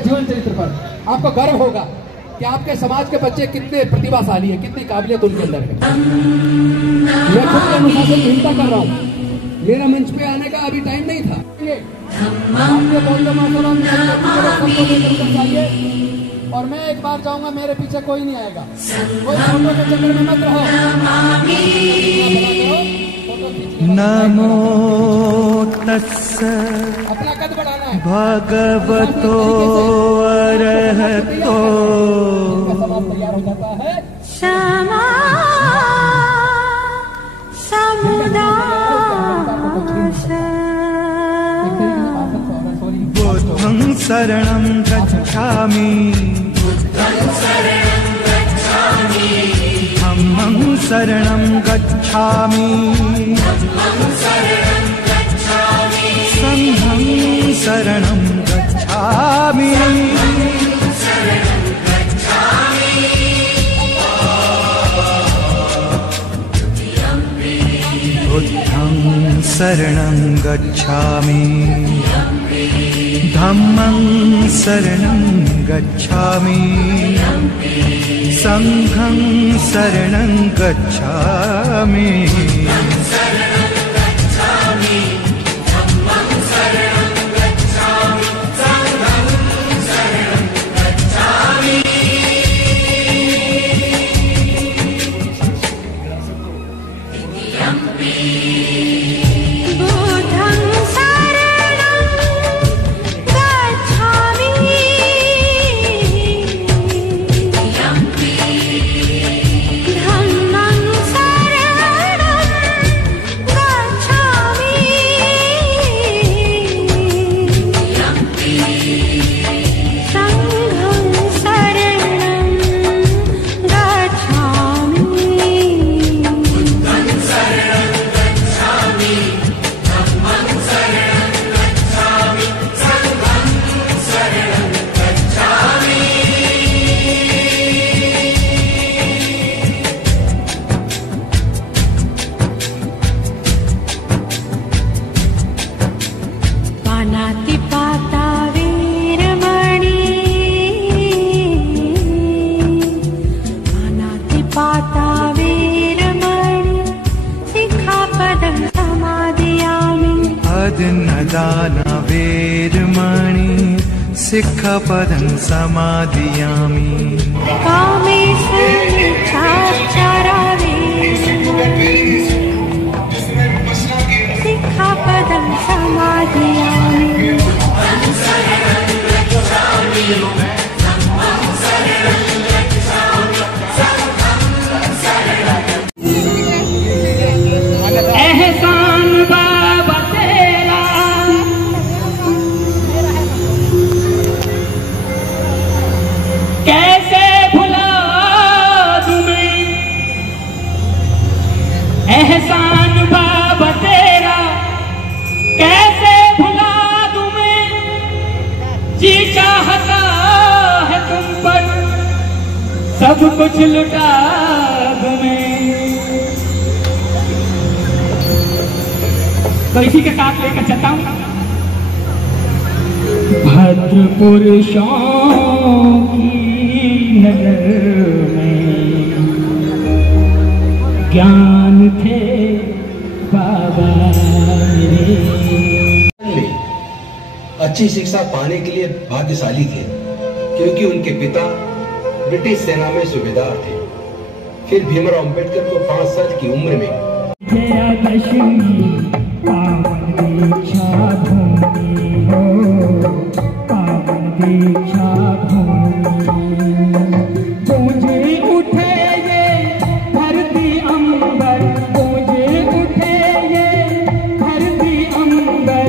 जीवन चरित्र पर आपको गर्व होगा कि आपके समाज के बच्चे कितने प्रतिभाशाली हैं, कितनी काबिलियत उनके अंदर है। मैं खुद के अनुशासनहीनता कर रहा हूँ, मेरा मंच पे आने का अभी टाइम नहीं था। और मैं एक बार जाऊंगा, मेरे पीछे कोई नहीं आएगा। कोई फोटो के चक्कर में मत रहो। नमो तस्स अपना कद बढ़ाना है। भगवतो अरहतो तैयार हो जाता है। क्षमा बुद्धं शरणं गच्छामि धम्मं शरणं गच्छामि संघं शरणं गच्छामि बुद्धं शरणं गच्छामि धम्मं शरणं गच्छामि संघं शरणं गच्छामि अदिन्नदाना वेरमणि सिक्खपदं समादियामि सिक्खपदं समादियामि एहसान बाबा तेरा कैसे भुला दूं मैं, जी चाहता है तुम पर सब कुछ लुटा दूं मैं। तो इसी के साथ लेकर चलता हूं। भद्र पुरुषों की नजर में ज्ञान थे बाबा मेरे। अच्छी शिक्षा पाने के लिए भाग्यशाली थे, क्योंकि उनके पिता ब्रिटिश सेना में सूबेदार थे। फिर भीमराव अंबेडकर को 5 साल की उम्र में विजयादशमी पावन दीक्षा भूमि हो, पावन दीक्षा भूमि गूंजे उठे ये धरती अंबर, गूंजे उठे ये धरती अंबर,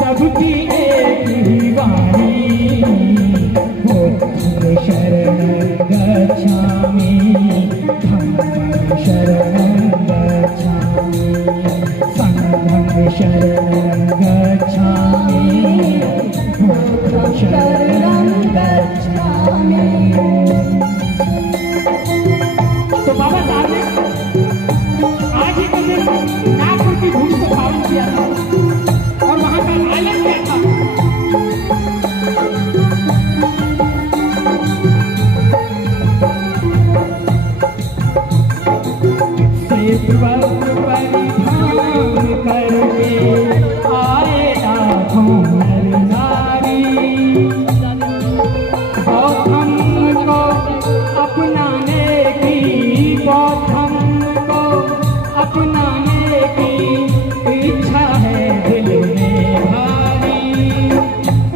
सबकी एक ही वाणी हो। शरणं गच्छामि धम्मं शरणं गच्छामि संघं शरणं गच्छामि बुद्धं शरणं गच्छामि। वस्त्र परिधान करके आए लाखों नर नारी। गौतम को अपनाने की, गौतम को अपनाने की इच्छा है दिल में भारी।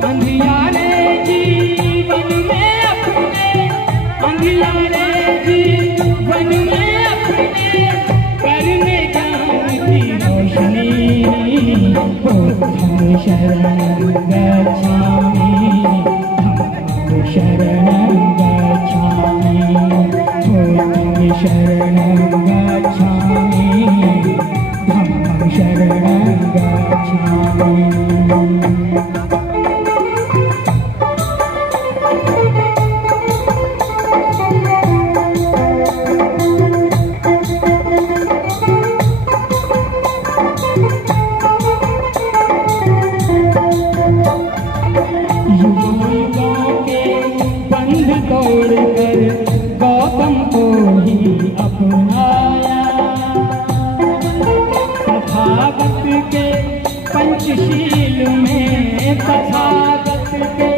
अंधियारे जीवन में अपने, अंधियारे जीवन में अपने करने ज्ञान की रोशनी। बुद्धं शरणं गच्छामि, धम्मं शरणं गच्छामि, बुद्धं शरणं गच्छामि, धम्मं शरणं गच्छामि। तोड़कर गौतम को ही अपनाया। तथागत के पंचशील में, तथागत के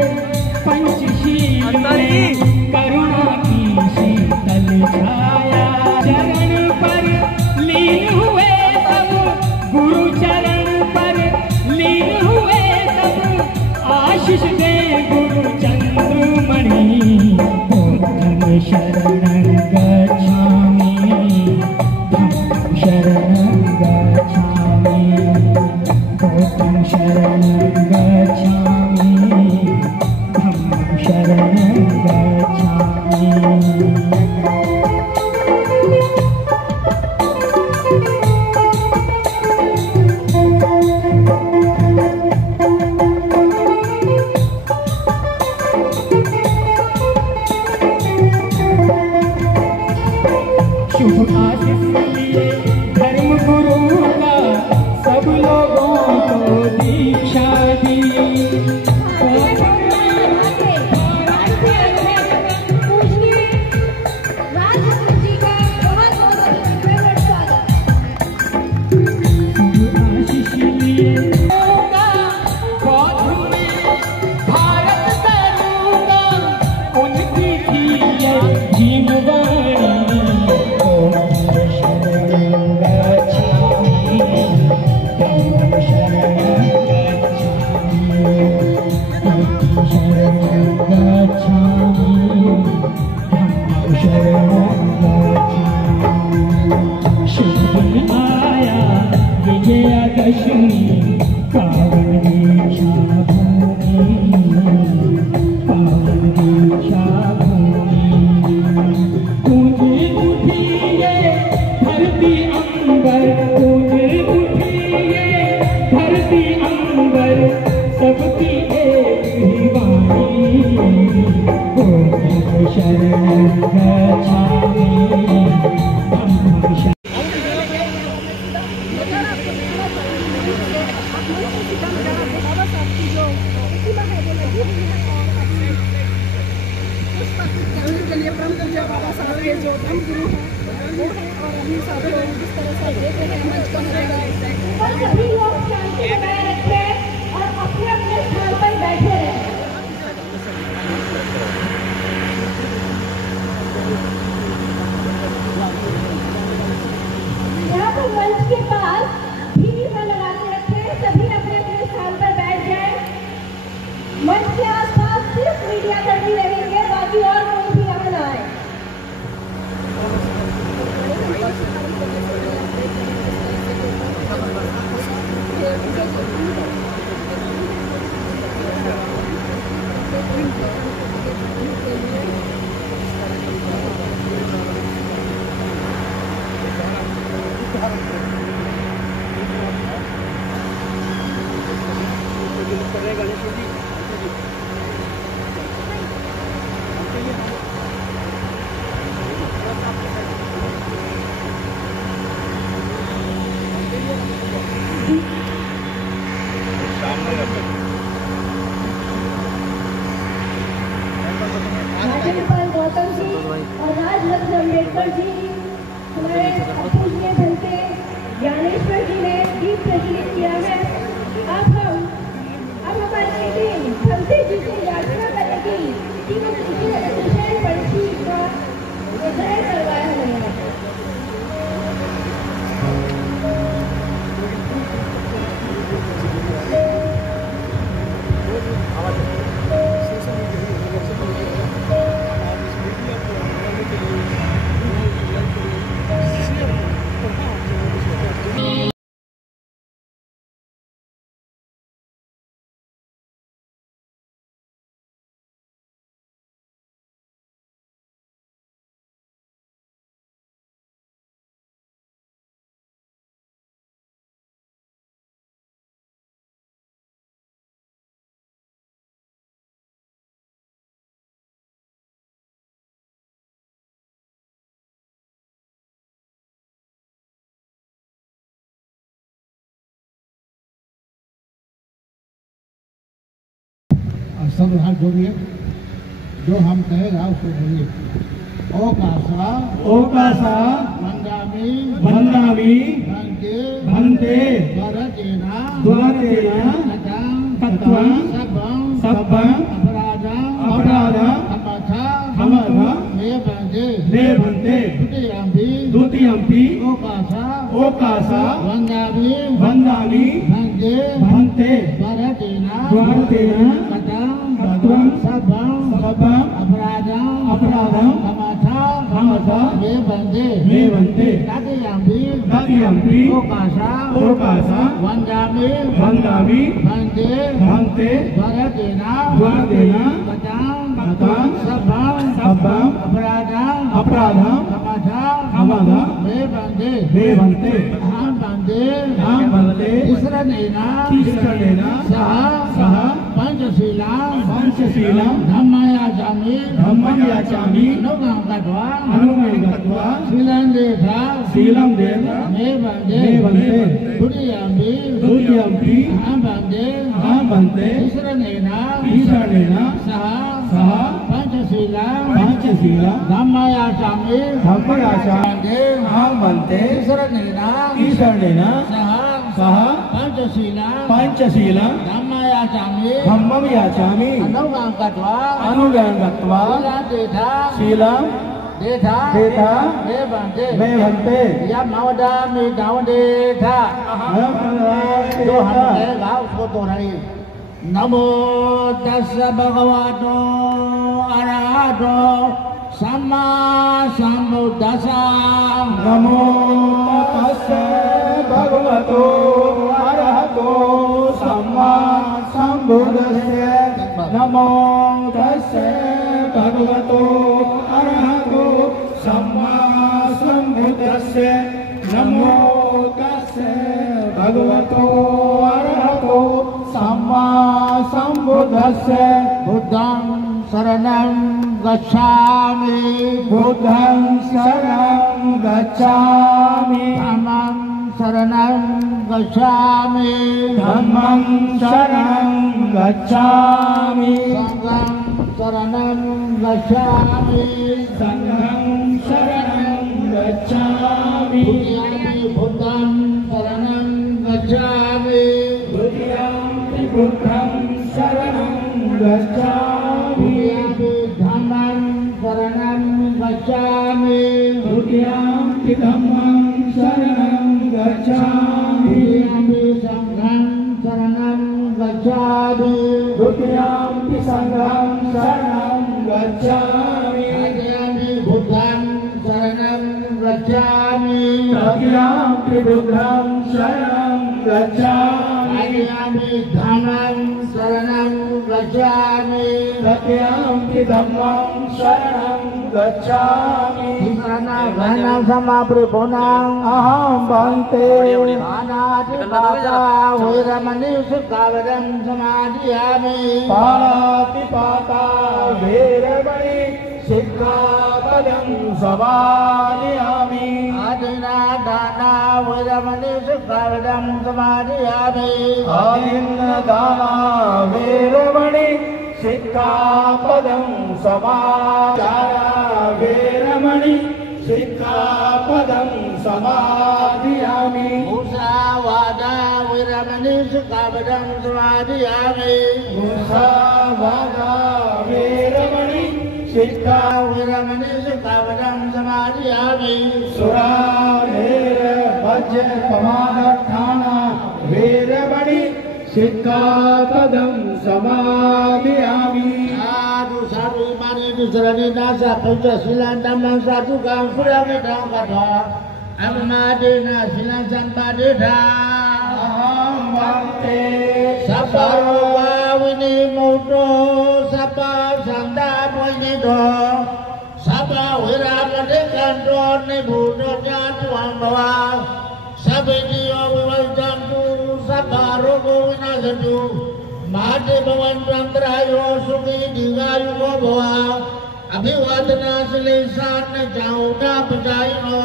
पंचशील में करुणा की शीतल छाया। चरण पर लीन हुए सब, गुरु चरण पर लीन हुए सब, आशीष दे गुरु चंद्रमणि। बुद्धं शरणं गच्छामि, धम्मं शरणं गच्छामि, बुद्धं शरणं गच्छामि, धम्मं शरणं गच्छामि। शुभ आशीष लिए धर्म गुरु का सब लोगों को दीक्षा दी। आशीष लिए बौद्ध में भारत करूंगा, उनकी थी ये जीववाणी। शरणं गच्छामि, धम्मं शरणं गच्छामि, बुद्धं शरणं गच्छामि, धम्मं शरणं गच्छामि। शुभ दिन आया विजयादशमी, पावन दीक्षा भूमि, पावन दीक्षा भूमि। गूंजे उठी ये धरती अंबर, गूंजे उठी ये धरती अंबर, सबकी एक ही वाणी। बुद्धं शरणं गच्छामि, धम्मं शरणं। के लिए परम पूज्य बाबा साहब के जो धर्म गुरु हैं वो हैं, और हम सब लोग जिस तरह से देख रहे हैं मंच को नजारा, सभी लोग शांति बनाए रखें और अपने अपने स्थान पर बैठे रहें। यहाँ पर मंच के पास भीड़ लगा के रखें, सभी अपने अपने स्थान पर बैठ जाए। मंच के आसपास सिर्फ मीडिया कर्मी रहेंगे, बाकी और कोई भी यहाँ ना आए। राज्यपाल गौतम जी और राजरत्न अम्बेडकर जी हमारे पूज्य बनते ज्ञानेश्वर जी ने गीत प्रचलित किया है। अब हमारे दिन हमसे जी से याचना करेगी कि वो विषय पंछी का ग्रहण करवाया हमें। सब हाथ जोड़िए, जो हम कहेगा उसको बोलिए। ओकासा ओकासा वंदामि वंदामि भंते भंते द्वारतेना द्वारतेना कत्वं सब्बं अपराधं हमथा मे भंते द्वितीयम्पि ओकासा वंदामि भंते द्वारतेना कत्वं सब्बं अपराधं हमथा मे भंते द्वितीयम्पि ओकासा वंदामि भंते द्वारतेना कत्वं सब्बं अपराधं हमथा मे भंते अहं बंदे तिस्रनेन सह पंचशीलं धम्मयाचामि अनुगं गत्वा शीलं देधा मे भंते द्वितीयम्पि अहं बंदे तिस्रनेन सह पंचशीलं धम्मयाचामि अहं बंदे तिस्रनेन सह पंचशीलं धम्मं याचामि अनुगं गत्वा शीलं देधा मे भंते यमवदामि दावदेधा। जो हम कहेगा उसको दोहराइए। नमो तस्स भगवतो अरहतो सम्मा सम्बुद्धस्सा। नमो तस्स भगवतो अरहतो सम्मा सम्बुद्धस्य। नमो तस्स भगवतो अरहतो सम्मा सम्बुद्धस्य। नमो तस्स भगवतो अरहतो सम्मा सम्बुद्धस्य। बुद्धं शरणं गच्छामि धम्मं शरणं गच्छामि धम्मं शरणं गच्छामि संघं शरणं गच्छामि संघं शरणं गच्छामि बुद्धं शरणं गच्छामि द्वितीयम्पि बुद्धं शरणं गच्छामि धम्मं शरणं गच्छामि द्वितीयम्पि धम्मं शरणं गच्छामि संघं शरणं गच्छामि द्वितीयम्पि संघं शरणं गच्छामि बुद्धं शरणं गच्छामि तृतीयम्पि बुद्धं शरणं गच्छामि धम्मं शरणं गच्छामि तृतीयम्पि धम्मं शरणं गच्छामि घनं समापृपुनां अहं बन्ते अनादिपाता वैरमणिसुखावरं समाधियामि पाणातिपाता वैरमणि सिक्खापदं समादयामि आदिनादाना वैरमणिसुखावरं समाधियामि आदिन्नदाना वैरमणि सिक्खापदं समादयामि वैरमणि शिक्षापदं समादयामि मुसावादा विरमणि शिक्षापदं समादयामि मुसावादा वीरमणि शिक्षा विरमणि शिक्षापदं समादयामि सुरामेर वज्र पमानठाना वीरमणि शिक्षापदं समादयामि साधु साधु माने दुसरने नासा पंचशीलान धम्मं साधुकां पुरामितां कथा अम्मादेना शिलां संपादिता अहं वन्दे सपरोवा विनिमुक्तो सपा संदापनितो सपा विरामदिकंतो निभूतो ज्ञात्वां भवा सविदियो विवर्धन्तु सपा रोगो विनाशन्तु माते भवन्तरायो सुखी दीर्घायुको भवा अभिवादना श्लेषान् चाउना पचायिनो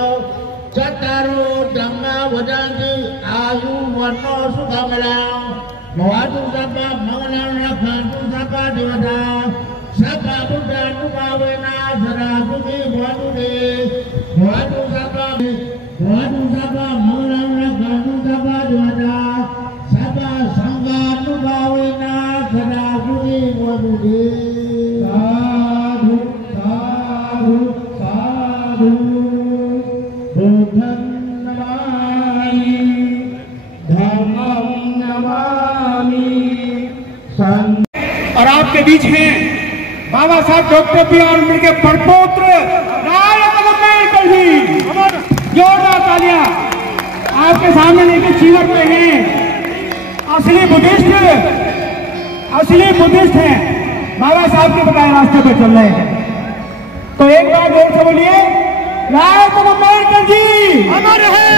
चत्तारो धम्मा वदन्ति आयु वन्नो सुखमलं भवतु सपा मंगलं रक्षन्तु सपा देवता सपा बुद्धानुभावेना सदा सुखी भवतु ते भवतु सपा मंगलं रक्षन्तु सपा देवता सपा संगानुभावेना सदा सुखी भवतु ते साधु साधु बुद्धं नमामि धर्मं नमामि और आपके बीच हैं बाबा साहब डॉक्टर B.R. अम्बेडकर के परपोत्र राजन अम्बेडकर जी। जोरदार तालियां आपके सामने लेके चीवर पे हैं। असली बुद्धिस्ट हैं, बाबा साहब के बताए रास्ते पे चल रहे हैं। तो एक बार जोर से बोलिए राजन अम्बेडकर जी अमर है।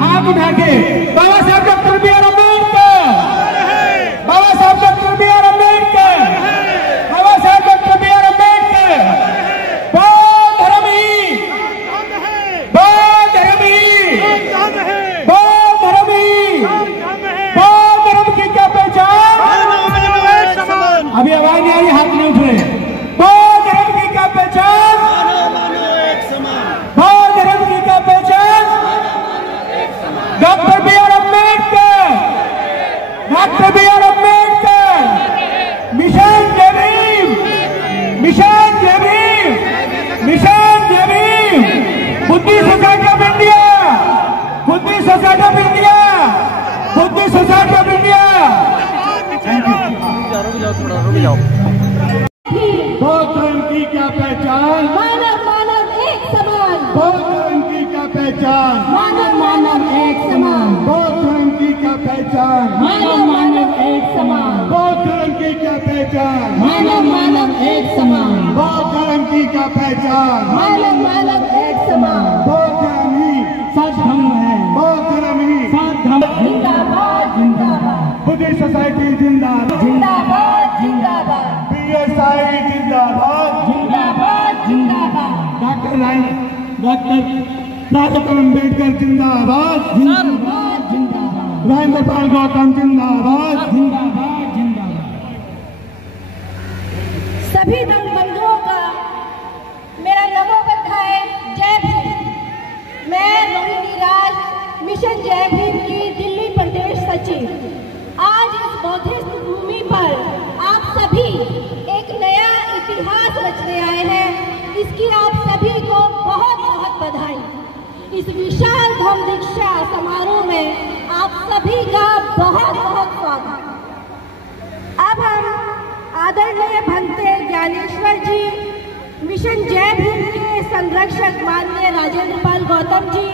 हाथ उठा के बाबा साहब डॉक्टर B.R. अम्बेडकर, बाबा साहब डॉक्टर B.R. अम्बेडकर, बाबा साहब डॉक्टर B.R. अम्बेडकर। बौद्ध धर्म ही, बौद्ध धर्म ही, बौद्ध धर्म ही, बौद्ध धर्म की क्या पहचान? अभी आवाज नहीं आ रही, हाथ नहीं उठ रहे। बौद्ध धर्म की क्या पहचान? बौद्ध धर्म की क्या पहचान? Doctor B.R. Ambedkar, doctor B.R. Ambedkar. Mission जय भीम, मिशन जय भीम, मिशन जय Bhim. Buddhist society of India, Buddhist society of India, Buddhist society of India. बौद्ध धर्म की क्या पहचान? मानव मानव एक समान, बौद्ध धर्म की क्या पहचान? मानव मानव एक समान, बौद्ध धर्म की क्या पहचान? मानव मानव एक समान, बौद्ध धर्म की क्या पहचान? मानव मानव एक समान, बौद्ध धर्म की क्या पहचान? मानव मानव एक समान। बौद्ध धर्म ही सद्धर्म है, बौद्ध धर्म ही सद्धर्म। जिंदाबाद जिंदाबाद, बुद्धिस्ट सोसाइटी जिंदाबाद, जिंदाबाद जिंदाबाद, BSI जिंदाबाद, जिंदाबाद जिंदाबाद, डॉक्टर अम्बेडकर जिंदाबाद, जिंदाबाद जिंदाबाद, राजेंद्र पाल गौतम जिंदाबाद, जिंदाबाद जिंदाबाद। सभी दंगबंधुओं का मेरा नमो बधाई, जय भीम। मैं रोहिणी राज, मिशन जय भीम की दिल्ली प्रदेश सचिव। आज इस बौद्धिस्ट भूमि पर आप सभी एक नया इतिहास रचने आए हैं, इसकी आप सभी को बहुत बहुत बधाई। इस विशाल धम्म दीक्षा समारोह में आप सभी का बहुत बहुत स्वागत। अब हम आदरणीय भंते ज्ञानेश्वर जी, मिशन जय भीम के संरक्षक माननीय राजेंद्र पाल गौतम जी,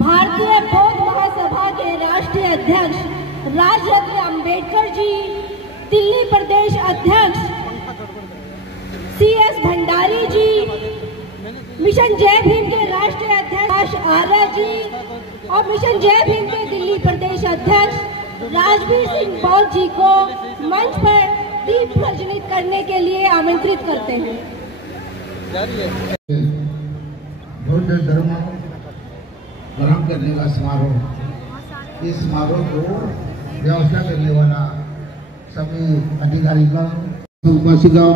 भारतीय बौद्ध महासभा के राष्ट्रीय अध्यक्ष राजरत्न अम्बेडकर जी, दिल्ली प्रदेश अध्यक्ष CS भंडारी जी, मिशन जय भीम के राष्ट्रीय अध्यक्ष आर्य जी और मिशन जय भीम के दिल्ली प्रदेश अध्यक्ष राजवीर सिंह बौद्ध जी को मंच पर दीप प्रज्वलित करने के लिए आमंत्रित करते हैं। बौद्ध धर्म ग्रहण करने का समारोह, इस समारोह को व्यवस्था करने वाला सभी अधिकारीगण, उपस्थितों,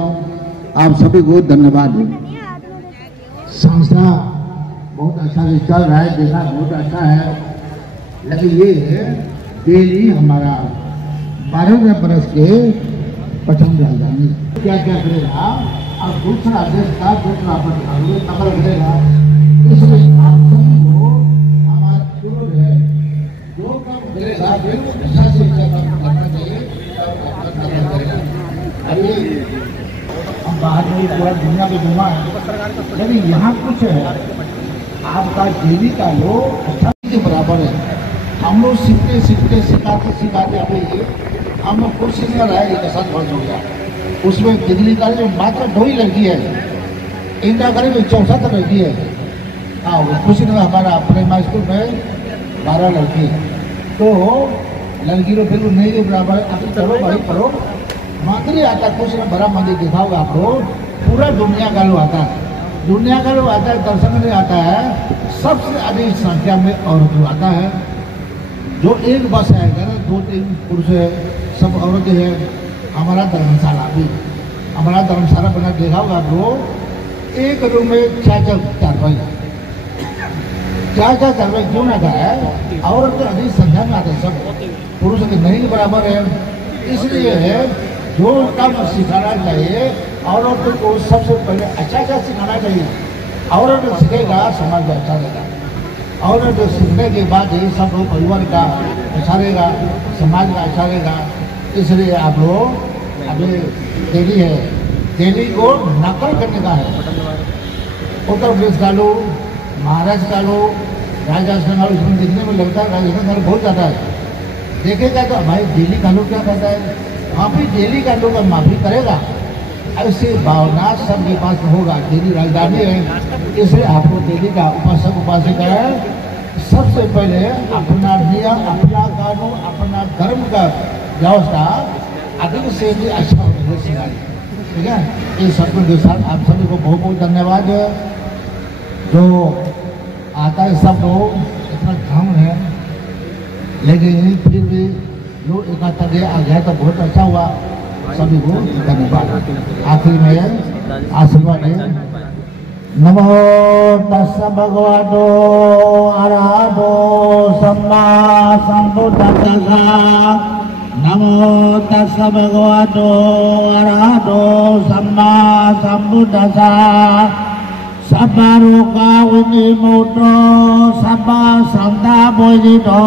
आप सभी को धन्यवाद। संस्था बहुत अच्छा से चल रहा है, देखा बहुत अच्छा है। लेकिन ये डेली हमारा 12 बरस के प्रथम राजधानी क्या क्या करेगा, अब दूसरा देश का दूसरा नंबर करेगा। इसलिए आप सबको हमारा अनुरोध है, जो काम करेगा अच्छा से अच्छा काम करना चाहिए। अभी हम बाहर में पूरा दुनिया में घूमा है, लेकिन यहाँ कुछ है आपका डेली का लोग अच्छा के बराबर है। हम लोग सीखते सीखते सिखाते सिखाते अभी हम लोग कुछ सीखना रहा है, एक साथ बंद हो गया। उसमें डिग्री कॉलेज में मात्र 2 ही लड़की है, इंटर कॉलेज में 64 लड़की है। हाँ, कुछ में हमारा अपने हाई स्कूल में 12 लड़की है। तो लड़की तो बिल्कुल नहीं के बराबर। अभी चलो भाई पढ़ो, मंदिर आता कुछ में बड़ा मंदिर दिखाओगे आपको, पूरा दुनिया का लोग आता है, दुनिया का लोग आता है, दर्शन में आता है। सबसे अधिक संख्या में औरत आता है। जो एक बस है, 2-3 पुरुष है, सब औरतें हैं। हमारा धर्मशाला भी, हमारा धर्मशाला बना देखा होगा आप लोग, एक रूम में 4-4 चारपाई क्यों ना था है। औरत तो अधिक संख्या में आते हैं, सब पुरुष के नहीं के बराबर है। इसलिए है जो काम सिखाना चाहिए औरत को सबसे पहले अच्छा सिखाना चाहिए। औरत सीखेगा समाज का अच्छा रहेगा, औरत सीखने के बाद ही सब लोग परिवार का अच्छा रहेगा, समाज का अच्छा रहेगा। इसलिए आप लोग अभी दिल्ली है, दिल्ली को नकल करने का है। उत्तर प्रदेश का लो, महाराष्ट्र का लो, राजस्थान का लो, इसमें देखने में लगता है राजस्थान का बहुत ज़्यादा है। देखेगा तो भाई दिल्ली का लोग क्या कहता है, वहाँ भी दिल्ली का लोग माफी करेगा। ऐसी भावना सबके पास होगा। दिल्ली राजधानी है, इसलिए आपको दिल्ली का उपासक उपासिका है। सबसे पहले अपना नियम, अपना कानून, अपना धर्म का व्यवस्था अधिक से भी अच्छा होने से सिखाइए, ठीक है। इस सबको के साथ आप सभी को बहुत बहुत धन्यवाद। जो आता है सब लोग इतना कम है, लेकिन फिर भी लोग एकत्र आ गया तो बहुत अच्छा हुआ। सभी को धन्यवाद। आखिर में आशीर्वाद है। नमो तस्स भगवतो अरहतो सम्मा सम्बुद्धस्स। नमो तस्स भगवतो अरहतो सम्मा सम्बुद्धस्स। सबा रोगा विनिमुक्तो सबा संता बोधितो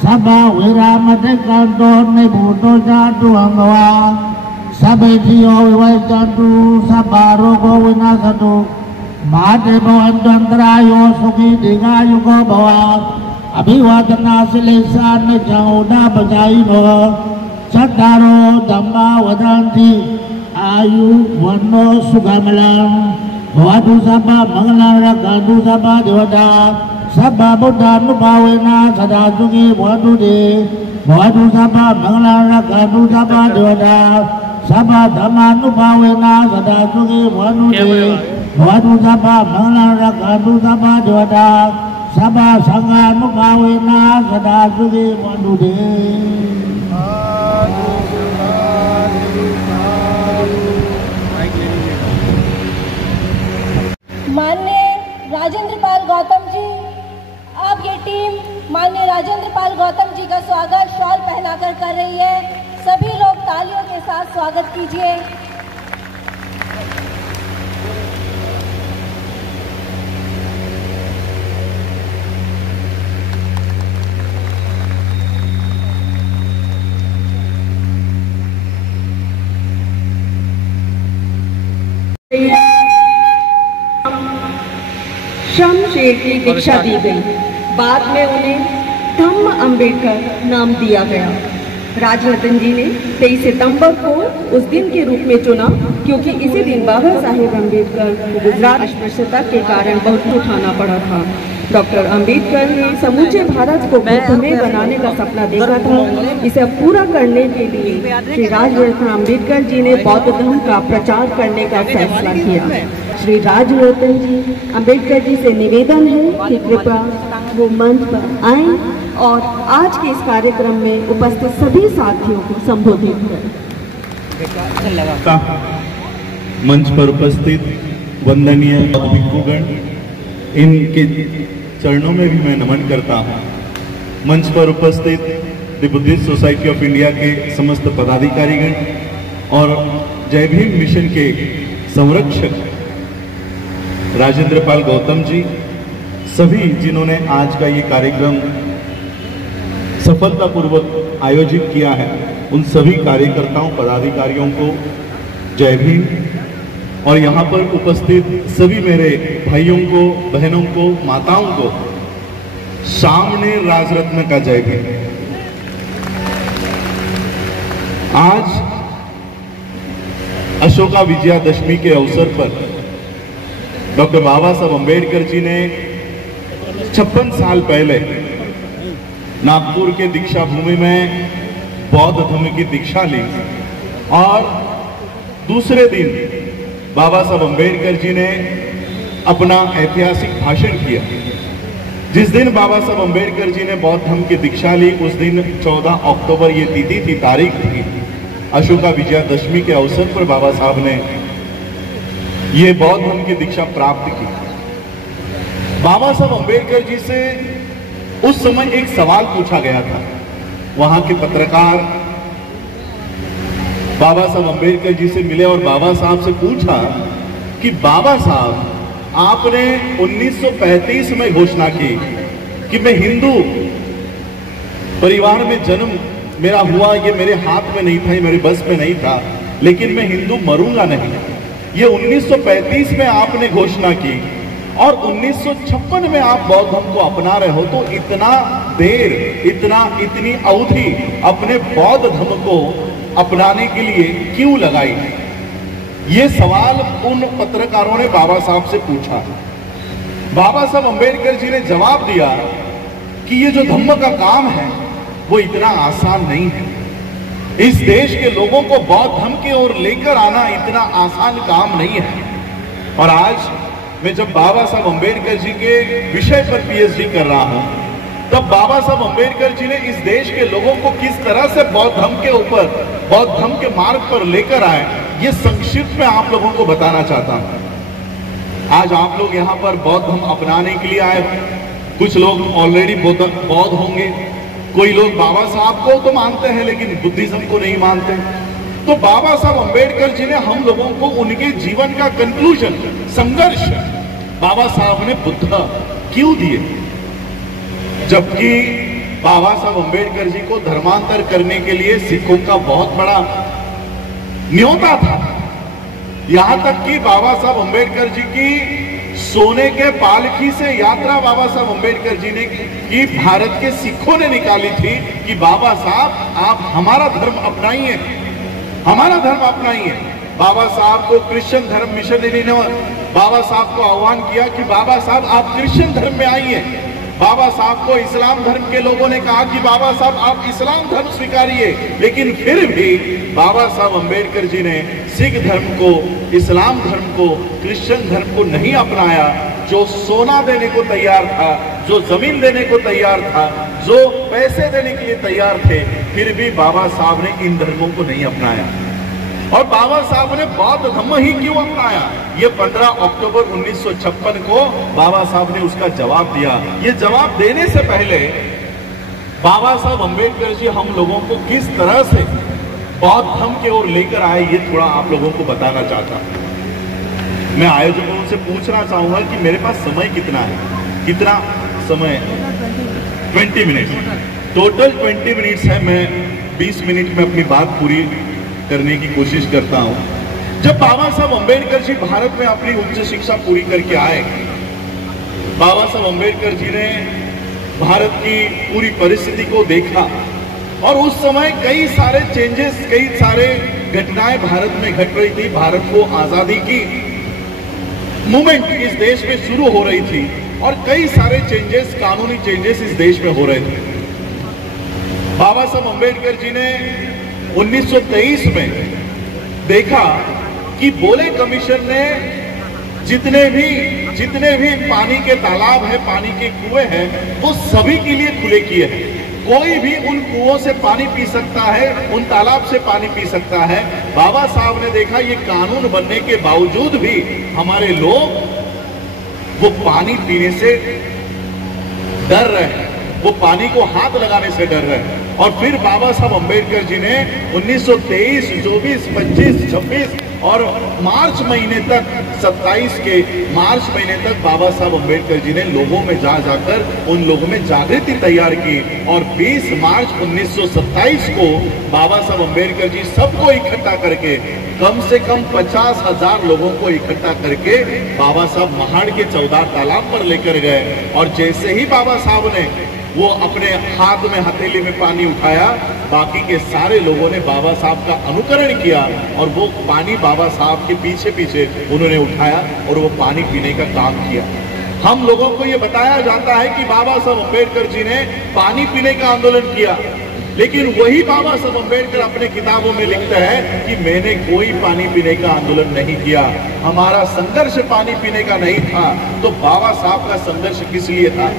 सबा विरामधिकान्तो निभूतो जातु अंगवा। सबेधियो विवैतन्तु सबा रोगो विनाशतु। माते भवन्तु अन्तरायो सुखी दीर्घायुको भव। अभिवादनाशिलेशा नित्यं बजायिनो। चत्तारो धम्मा वदन्ति आयु वन्नो सुखमलं। भवतु सबा मंगलं रक्षन्तु सबा देवता। सबा बुद्धानुभावेन सदा सुखी भवन्तु ते। भवतु सबा मंगलं रक्षन्तु सबा देवता। सबा धर्मानुभावेन सदा सुखी भवन्तु ते। भवतु सबा मंगलं रक्षन्तु सबा देवता। सबा संघानुभावेन सदा सुखी भवन्तु ते। माननीय राजेंद्र पाल गौतम जी, अब ये टीम माननीय राजेंद्र पाल गौतम जी का स्वागत शॉल पहनाकर कर रही है। सभी लोग तालियों के साथ स्वागत कीजिए। शमशेर की दीक्षा दी गई। बाद में उन्हें धम्म अम्बेडकर नाम दिया गया। राजरतन जी ने 23 सितंबर को उस दिन के रूप में चुना क्योंकि इसी दिन बाबा साहेब अम्बेडकर को गुजरात अस्पृश्यता के कारण बहुत उठाना पड़ा था। डॉक्टर अम्बेडकर ने समूचे भारत को बुद्धमय बनाने का सपना देखा था। इसे पूरा करने के लिए श्री राजरतन अम्बेडकर जी ने बौद्ध धर्म का प्रचार करने का फैसला किया। श्री राजरतन जी अम्बेडकर जी से निवेदन है कि कृपया वो मंच पर आएं और आज के इस कार्यक्रम में उपस्थित सभी साथियों को संबोधित करें। मंच पर उपस्थित वंदनीय भिक्षुगण, इनके चरणों में भी मैं नमन करता हूँ। मंच पर उपस्थित the Buddhist society of India के समस्त पदाधिकारीगण और जय भीम मिशन के संरक्षक राजेंद्र पाल गौतम जी, सभी जिन्होंने आज का ये कार्यक्रम सफलतापूर्वक आयोजित किया है, उन सभी कार्यकर्ताओं पदाधिकारियों को जय भीम। और यहाँ पर उपस्थित सभी मेरे भाइयों को, बहनों को, माताओं को सामने राजरत्न का जय भीम। आज अशोका विजयादशमी के अवसर पर डॉक्टर बाबा साहब अम्बेडकर जी ने 56 साल पहले नागपुर के दीक्षा भूमि में बौद्ध धर्म की दीक्षा ली और दूसरे दिन बाबा साहब अम्बेडकर जी ने अपना ऐतिहासिक भाषण किया। जिस दिन बाबा साहब अम्बेडकर जी ने बौद्ध धर्म की दीक्षा ली, उस दिन 14 अक्टूबर ये तिथि थी, तारीख थी। अशोका विजयादशमी के अवसर पर बाबा साहब ने ये बौद्ध धर्म की दीक्षा प्राप्त की। बाबा साहब अम्बेडकर जी से उस समय एक सवाल पूछा गया था। वहां के पत्रकार बाबा साहब अम्बेडकर जी से मिले और बाबा साहब से पूछा कि बाबा साहब, आपने 1935 में घोषणा की कि मैं हिंदू परिवार में जन्म मेरा हुआ, ये मेरे हाथ में नहीं था, ये मेरे बस में नहीं था, लेकिन मैं हिंदू मरूंगा नहीं। ये 1935 में आपने घोषणा की और 1956 में आप बौद्ध धर्म को अपना रहे हो, तो इतना देर, इतनी अवधि अपने बौद्ध धर्म को अपनाने के लिए क्यों लगाई? ये सवाल उन पत्रकारों ने बाबा साहब से पूछा। बाबा साहब अम्बेडकर जी ने जवाब दिया कि ये जो धम्म का काम है वो इतना आसान नहीं है। इस देश के लोगों को बौद्ध धर्म की ओर लेकर आना इतना आसान काम नहीं है। और आज मैं जब बाबा साहब अम्बेडकर जी के विषय पर पीएचडी कर रहा हूं, तब बाबा साहब अम्बेडकर जी ने इस देश के लोगों को किस तरह से बौद्ध धर्म के ऊपर, बौद्ध धर्म के मार्ग पर लेकर आए, ये संक्षिप्त में आप लोगों को बताना चाहता हूं। आज आप लोग यहाँ पर बौद्ध धर्म अपनाने के लिए आए हो। कुछ लोग ऑलरेडी बौद्ध होंगे, कोई लोग बाबा साहब को तो मानते हैं लेकिन बुद्धिज्म को नहीं मानते। तो बाबा साहब अम्बेडकर जी ने हम लोगों को उनके जीवन का कंक्लूजन, संघर्ष बाबा साहब ने बुद्ध क्यों दिए, जबकि बाबा साहब अम्बेडकर जी को धर्मांतर करने के लिए सिखों का बहुत बड़ा न्योता था। यहां तक कि बाबा साहब अम्बेडकर जी की सोने के पालकी से यात्रा बाबा साहब अम्बेडकर जी ने की भारत के सिखों ने निकाली थी कि बाबा साहब आप हमारा धर्म अपनाइए, हमारा धर्म अपनाइए। बाबा साहब को क्रिश्चियन धर्म मिशनरी ने बाबा साहब को आह्वान किया कि बाबा साहब आप क्रिश्चियन धर्म में आइए। बाबा साहब को इस्लाम धर्म के लोगों ने कहा कि बाबा साहब आप इस्लाम धर्म स्वीकारिए, लेकिन फिर भी बाबा साहब अम्बेडकर जी ने सिख धर्म को, इस्लाम धर्म को, क्रिश्चियन धर्म को नहीं अपनाया। जो सोना देने को तैयार था, जो जमीन देने को तैयार था, जो पैसे देने के लिए तैयार थे, फिर भी बाबा साहब ने इन धर्मों को नहीं अपनाया। और बाबा साहब ने बौद्ध धर्म ही क्यों अपनाया? ये 15 अक्टूबर 1956 को बाबा साहब ने उसका जवाब दिया। ये जवाब देने से पहले बाबा साहब अम्बेडकर जी हम लोगों को किस तरह से बौद्ध धर्म की ओर लेकर आए, ये थोड़ा आप लोगों को बताना चाहता हूं। मैं आयोजकों से पूछना चाहूंगा कि मेरे पास समय कितना है, कितना समय? 20 मिनट, टोटल 20 मिनट्स है। मैं 20 मिनट में अपनी बात पूरी करने की कोशिश करता हूं। जब बाबा साहब अम्बेडकर जी भारत में अपनी उच्च शिक्षा पूरी करके आए, बाबा साहब अम्बेडकर जी ने भारत की पूरी परिस्थिति को देखा और उस समय कई सारे चेंजेस, कई सारे घटनाएं भारत में घट रही थी। भारत को आजादी की मूवमेंट इस देश में शुरू हो रही थी और कई सारे चेंजेस, कानूनी चेंजेस इस देश में हो रहे थे। बाबा साहब अम्बेडकर जी ने 1923 में देखा कि बोले कमीशन ने जितने भी पानी के तालाब है, पानी के कुएं हैं, वो सभी के लिए खुले किए हैं। कोई भी उन कुओं से पानी पी सकता है, उन तालाब से पानी पी सकता है। बाबा साहब ने देखा ये कानून बनने के बावजूद भी हमारे लोग वो पानी पीने से डर रहे हैं, वो पानी को हाथ लगाने से डर रहे हैं। और फिर बाबा साहब अम्बेडकर जी ने 1923, 24, 25, 26 और मार्च महीने तक 27 के मार्च महीने तक बाबा साहब अम्बेडकर जी ने लोगों में जाकर उन लोगों में जागृति तैयार की। और 20 मार्च 1927 को बाबा साहब अम्बेडकर जी सबको इकट्ठा करके कम से कम 50,000 लोगों को इकट्ठा करके बाबा साहब महाड़ के चौदार तालाब पर लेकर गए। और जैसे ही बाबा साहब ने वो अपने हाथ में हथेली में पानी उठाया, बाकी के सारे लोगों ने बाबा साहब का अनुकरण किया और वो पानी बाबा साहब के पीछे पीछे उन्होंने उठाया और वो पानी पीने का काम किया। हम लोगों को ये बताया जाता है कि बाबा साहब अम्बेडकर जी ने पानी पीने का आंदोलन किया, लेकिन वही बाबा साहब अम्बेडकर अपने किताबों में लिखते हैं कि मैंने कोई पानी पीने का आंदोलन नहीं किया, हमारा संघर्ष पानी पीने का नहीं था। तो बाबा साहब का संघर्ष किस लिए था?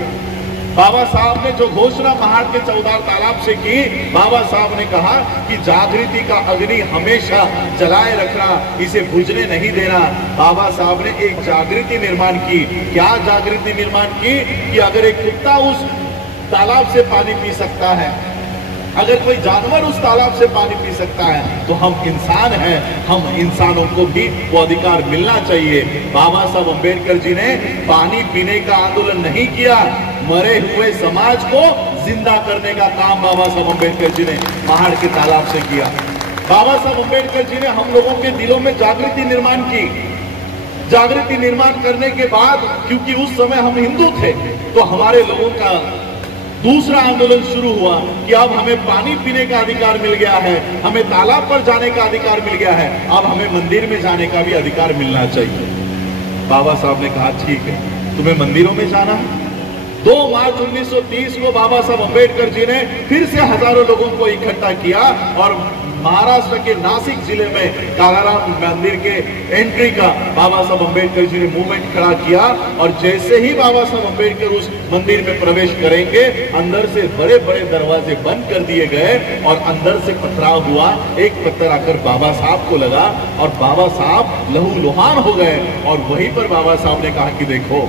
बाबा साहब ने जो घोषणा महाड़ के चौदार तालाब से की, बाबा साहब ने कहा कि जागृति का अग्नि हमेशा जलाए रखना, इसे बुझने नहीं देना। बाबा साहब ने एक जागृति निर्माण की। क्या जागृति निर्माण की? कि अगर एक कुत्ता उस तालाब से पानी पी सकता है, अगर कोई जानवर उस तालाब से पानी पी सकता है, तो हम इंसान हैं, हम इंसानों को भी वो अधिकार मिलना चाहिए। बाबा साहब अम्बेडकर जी ने पानी पीने का आंदोलन नहीं किया, मरे हुए समाज को जिंदा करने का काम बाबा साहब अम्बेडकर जी ने महाड़ के तालाब से किया। बाबा साहब अम्बेडकर जी ने हम लोगों के दिलों में जागृति निर्माण की। जागृति निर्माण करने के बाद, क्योंकि उस समय हम हिंदू थे, तो हमारे लोगों का दूसरा आंदोलन शुरू हुआ कि अब हमें पानी पीने का अधिकार मिल गया है, हमें तालाब पर जाने का अधिकार मिल गया है, अब हमें मंदिर में जाने का भी अधिकार मिलना चाहिए। बाबा साहब ने कहा ठीक है, तुम्हें मंदिरों में जाना है। 2 मार्च 1930 को बाबा साहब अम्बेडकर जी ने फिर से हजारों लोगों को इकट्ठा किया और महाराष्ट्र के नासिक जिले में कालाराम मंदिर के एंट्री का बाबा साहब अम्बेडकर जी ने मूवमेंट खड़ा किया। और जैसे ही बाबा साहब अम्बेडकर उस मंदिर में प्रवेश करेंगे, अंदर से बड़े बड़े दरवाजे बंद कर दिए गए और अंदर से पथराव हुआ। एक पत्थर आकर बाबा साहब को लगा और बाबा साहब लहूलुहान हो गए। और वहीं पर बाबा साहब ने कहा कि देखो,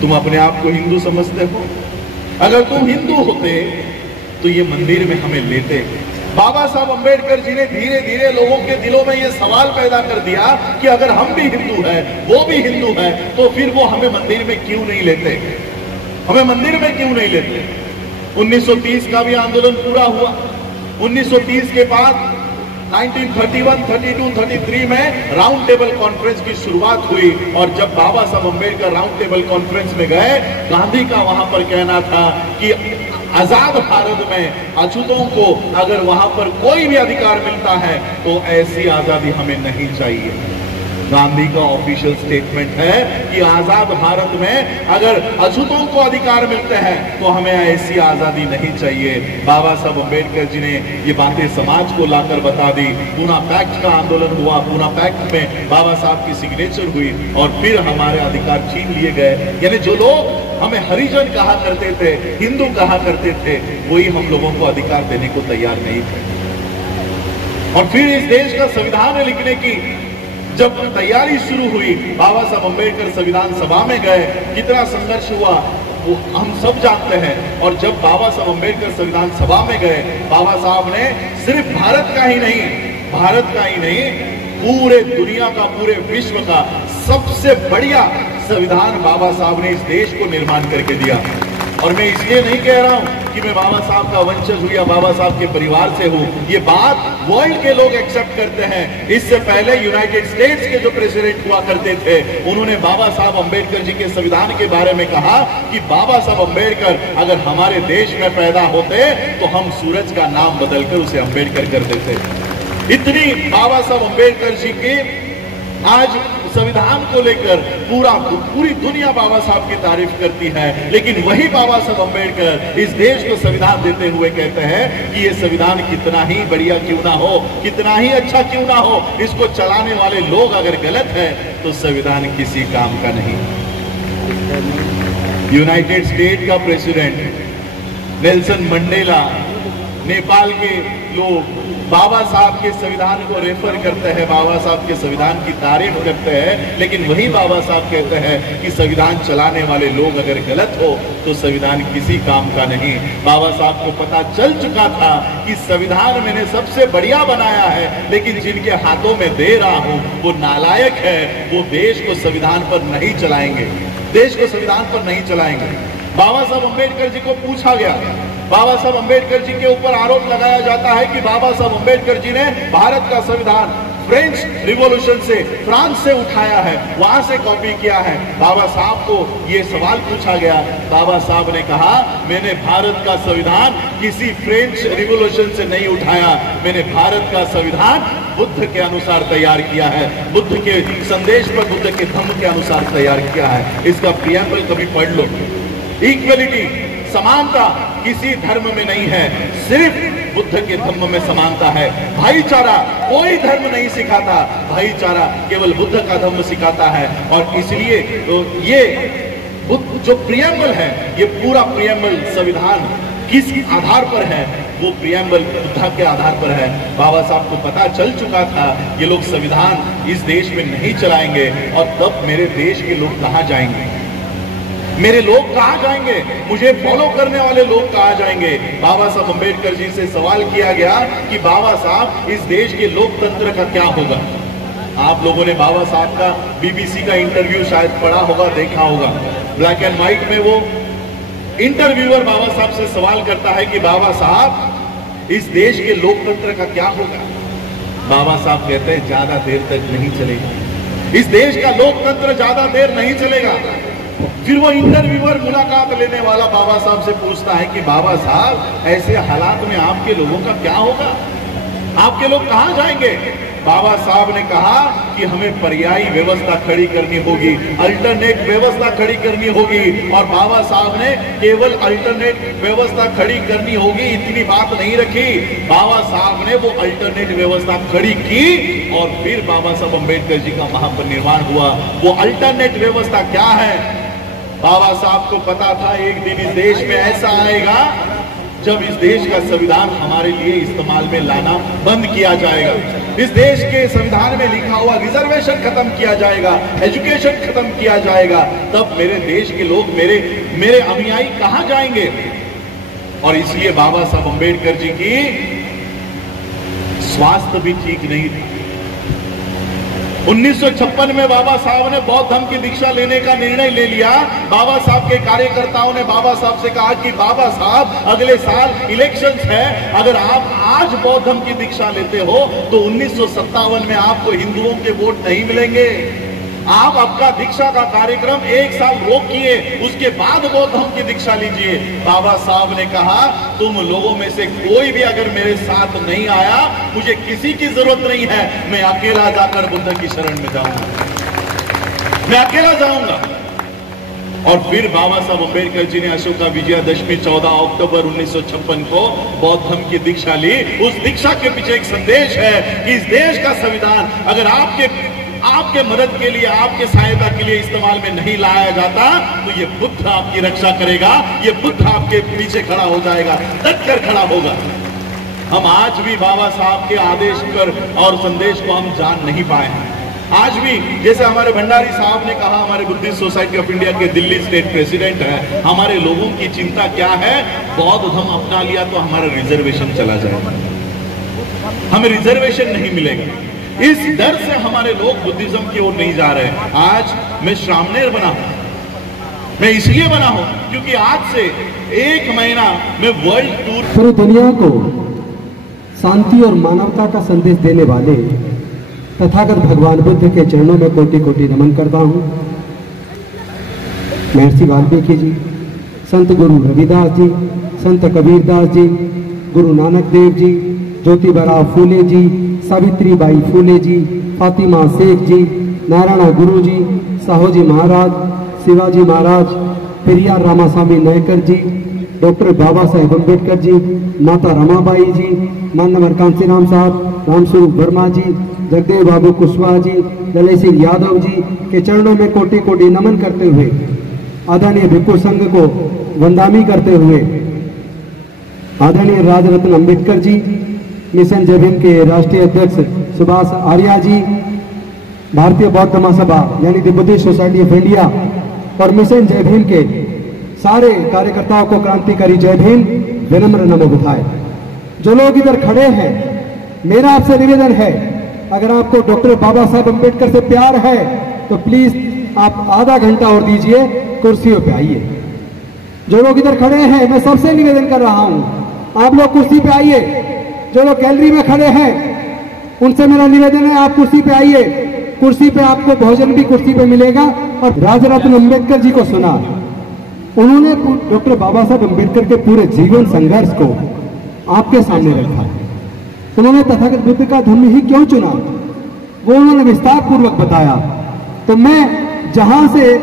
तुम अपने आप को हिंदू समझते हो, अगर तुम हिंदू होते तो ये मंदिर में हमें लेते। बाबा साहब अम्बेडकर जी ने धीरे धीरे लोगों के दिलों में यह सवाल पैदा कर दिया कि अगर हम भी हिंदू हैं, वो भी हिंदू है, तो फिर वो हमें मंदिर में क्यों नहीं लेते, हमें मंदिर में क्यों नहीं लेते। 1930 का भी आंदोलन पूरा हुआ। 1930 के बाद 1931, 32, 33 में राउंड टेबल कॉन्फ्रेंस की शुरुआत हुई। और जब बाबा Saheb Ambedkar round table conference में गए, गांधी का वहां पर कहना था कि आजाद भारत में अछूतों को अगर वहां पर कोई भी अधिकार मिलता है तो ऐसी आजादी हमें नहीं चाहिए। गांधी का ऑफिशियल स्टेटमेंट है कि आजाद भारत में अगर अछूतों को अधिकार मिलते हैं तो हमें ऐसी आजादी नहीं चाहिए। बाबा साहब अम्बेडकर जी ने ये बातें समाज को लाकर बता दी। पूना पैक्ट का आंदोलन हुआ, पूना पैक्ट में बाबा साहब की सिग्नेचर हुई और फिर हमारे अधिकार छीन लिए गए। यानी जो लोग हमें हरिजन कहा करते थे, हिंदू कहा करते थे, वही हम लोगों को अधिकार देने को तैयार नहीं थे। और फिर इस देश का संविधान लिखने की जब तैयारी शुरू हुई, बाबा साहब अम्बेडकर संविधान सभा में गए, कितना संघर्ष हुआ वो हम सब जानते हैं। और जब बाबा साहब अम्बेडकर संविधान सभा में गए, बाबा साहब ने सिर्फ भारत का ही नहीं, पूरे दुनिया का, पूरे विश्व का सबसे बढ़िया संविधान बाबा साहब ने इस देश को निर्माण करके दिया। और मैं इसलिए नहीं कह रहा हूं कि मैं बाबा साहब का वंशज हूं या बाबा साहब के परिवार से हूं, ये बात वर्ल्ड के लोग एक्सेप्ट करते हैं। इससे पहले यूनाइटेड स्टेट्स के जो प्रेसिडेंट हुआ करते थे, उन्होंने बाबा साहब अम्बेडकर जी के संविधान के बारे में कहा कि बाबा साहब अम्बेडकर अगर हमारे देश में पैदा होते तो हम सूरज का नाम बदलकर उसे अम्बेडकर कर देते। इतनी बाबा साहब अम्बेडकर जी के आज संविधान को लेकर पूरी दुनिया बाबा साहब की तारीफ करती है। लेकिन वही बाबा साहब अम्बेडकर इस देश को संविधान देते हुए कहते हैं कि ये संविधान कितना ही बढ़िया क्यों ना हो, कितना ही अच्छा क्यों ना हो, इसको चलाने वाले लोग अगर गलत है तो संविधान किसी काम का नहीं। यूनाइटेड स्टेट का प्रेसिडेंट नेल्सन मंडेला, नेपाल के लोग बाबा साहब के संविधान को रेफर करते हैं, बाबा साहब के संविधान की तारीफ करते हैं, लेकिन वही बाबा साहब कहते हैं कि संविधान चलाने वाले लोग अगर गलत हो तो संविधान किसी काम का नहीं। बाबा साहब को पता चल चुका था कि संविधान मैंने सबसे बढ़िया बनाया है, लेकिन जिनके हाथों में दे रहा हूं वो नालायक है, वो देश को संविधान पर नहीं चलाएंगे, देश को संविधान पर नहीं चलाएंगे। बाबा साहब अम्बेडकर जी को पूछा गया, बाबा साहब अम्बेडकर जी के ऊपर आरोप लगाया जाता है कि बाबा साहब अम्बेडकर जी ने भारत का संविधान फ्रेंच रिवॉल्यूशन से, फ्रांस से उठाया है, वहां से कॉपी किया है। बाबा साहब को यह सवाल पूछा गया, बाबा साहब ने कहा मैंने भारत का संविधान किसी फ्रेंच रिवॉल्यूशन से नहीं उठाया, मैंने भारत का संविधान बुद्ध के अनुसार तैयार किया है, बुद्ध के संदेश पर, बुद्ध के धम्म के अनुसार तैयार किया है। इसका प्रियम्बल कभी पढ़ लो। इक्वलिटी, समानता किसी धर्म में नहीं है, सिर्फ बुद्ध के धम्म में समानता है। भाईचारा कोई धर्म नहीं सिखाता, भाईचारा केवल बुद्ध का धम्म सिखाता है। और इसलिए तो ये जो प्रियम्बल है, ये पूरा प्रियम्बल संविधान किस आधार पर है, वो प्रियम्बल बुद्ध के आधार पर है। बाबा साहब को पता चल चुका था ये लोग संविधान इस देश में नहीं चलाएंगे, और तब मेरे देश के लोग कहां जाएंगे, मेरे लोग कहां जाएंगे, मुझे फॉलो करने वाले लोग कहां जाएंगे। बाबा साहब अम्बेडकर जी से सवाल किया गया कि बाबा साहब इस देश के लोकतंत्र का क्या होगा। आप लोगों ने बाबा साहब का बीबीसी का इंटरव्यू शायद पढ़ा होगा, देखा होगा। ब्लैक एंड व्हाइट में वो इंटरव्यूअर बाबा साहब से सवाल करता है कि बाबा साहब इस देश के लोकतंत्र का क्या होगा। बाबा साहब कहते हैं ज्यादा देर तक नहीं चलेगा, इस देश का लोकतंत्र ज्यादा देर नहीं चलेगा। फिर वो इंटरव्यूअर मुलाकात लेने वाला बाबा साहब से पूछता है कि बाबा साहब ऐसे हालात में आपके लोगों का क्या होगा, आपके लोग कहां जाएंगे। बाबा साहब ने कहा कि हमें पर्यायी व्यवस्था खड़ी करनी होगी, अल्टरनेट व्यवस्था खड़ी करनी होगी। और बाबा साहब ने केवल अल्टरनेट व्यवस्था खड़ी करनी होगी इतनी बात नहीं रखी, बाबा साहब ने वो अल्टरनेट व्यवस्था खड़ी की और फिर बाबा साहब अम्बेडकर जी का महापरिनिर्वाण हुआ। वो अल्टरनेट व्यवस्था क्या है, बाबा साहब को पता था एक दिन इस देश में ऐसा आएगा जब इस देश का संविधान हमारे लिए इस्तेमाल में लाना बंद किया जाएगा, इस देश के संविधान में लिखा हुआ रिजर्वेशन खत्म किया जाएगा, एजुकेशन खत्म किया जाएगा। तब मेरे देश के लोग, मेरे अनुयायी कहां जाएंगे। और इसलिए बाबा साहब अम्बेडकर जी की स्वास्थ्य भी ठीक नहीं था। 1956 में बाबा साहब ने बौद्ध धर्म की दीक्षा लेने का निर्णय ले लिया। बाबा साहब के कार्यकर्ताओं ने बाबा साहब से कहा कि बाबा साहब अगले साल इलेक्शंस है, अगर आप आज बौद्ध धर्म की दीक्षा लेते हो तो 1957 में आपको हिंदुओं के वोट नहीं मिलेंगे। आप आपका दीक्षा का कार्यक्रम 1 साल रोकिए, उसके बाद बौद्ध धर्म की दीक्षा लीजिए। बाबा साहब ने कहा तुम लोगों में से कोई भी अगर मेरे साथ नहीं आया, मुझे किसी की जरूरत नहीं है, मैं अकेला जाकर बुद्ध की शरण में जाऊंगा, मैं अकेला जाऊंगा। और फिर बाबा साहब अम्बेडकर जी ने अशोका विजयादशमी 14 अक्टूबर 1956 को बौद्ध धर्म की दीक्षा ली। उस दीक्षा के पीछे एक संदेश है कि इस देश का संविधान अगर आपके मदद के लिए, आपके सहायता के लिए इस्तेमाल में नहीं लाया जाता तो ये बुद्ध आपकी रक्षा करेगा, ये बुद्ध आपके पीछे खड़ा हो जाएगा, डटकर खड़ा होगा। हम आज भी बाबा साहब के आदेश पर और संदेश को हम जान नहीं पाए हैं। आज भी जैसे हमारे भंडारी साहब ने कहा, हमारे बुद्धिस्ट सोसाइटी ऑफ इंडिया के दिल्ली स्टेट प्रेसिडेंट है, हमारे लोगों की चिंता क्या है, बौद्ध धर्म अपना लिया तो हमारा रिजर्वेशन चला जाएगा, हमें रिजर्वेशन नहीं मिलेगा। इस डर से हमारे लोग बुद्धिज्म की ओर नहीं जा रहे। आज मैं श्रामणेर बना हूं, मैं इसलिए बना हूं क्योंकि आज से 1 महीना मैं वर्ल्ड टूर, पूरी दुनिया को शांति और मानवता का संदेश देने वाले तथागत भगवान बुद्ध के चरणों में कोटि कोटि नमन करता हूं। महर्षि वाल्मीकि जी, संत गुरु रविदास जी, संत कबीरदास जी, गुरु नानक देव जी, ज्योतिबा फूले जी, सावित्रीबाई फूले जी, फातिमा शेख जी, नारायण गुरु जी, साहूजी महाराज, शिवाजी महाराज, पेरियार रामास्वामी नायकर जी, डॉक्टर बाबा साहेब अम्बेडकर जी, माता रमाबाई जी, मानवर कांसीराम साहब, रामस्वरूप वर्मा जी, जगदेव बाबू कुशवाहा जी, ललित सिंह यादव जी के चरणों में कोटि कोटि नमन करते हुए, आदरणीय भिक्षु संघ को वंदामी करते हुए, आदरणीय राजरत्न अम्बेडकर जी, मिशन जय भीम के राष्ट्रीय अध्यक्ष सुभाष आर्या जी, भारतीय बौद्ध महासभा यानी the Buddhist society of India और मिशन जय भीम के सारे कार्यकर्ताओं को क्रांतिकारी जय भीम, विनम्र नमो बुधाय। जो लोग इधर खड़े हैं, मेरा आपसे निवेदन है, अगर आपको डॉक्टर बाबा साहब अम्बेडकर से प्यार है तो प्लीज आप आधा घंटा और दीजिए, कुर्सियों पे आइए। जो लोग इधर खड़े हैं, मैं सबसे निवेदन कर रहा हूं, आप लोग कुर्सी पे आइए। जो लोग गैलरी में खड़े हैं, उनसे मेरा निवेदन है, आप कुर्सी पे आइए। कुर्सी पे आपको भोजन भी कुर्सी पे मिलेगा। और राजरत्न अम्बेडकर जी को सुना, उन्होंने डॉक्टर बाबा साहब अम्बेडकर के पूरे जीवन संघर्ष को आपके सामने रखा। उन्होंने तथागत बुद्ध का धर्म ही क्यों चुना, वो उन्होंने विस्तार पूर्वक बताया। तो मैं जहां से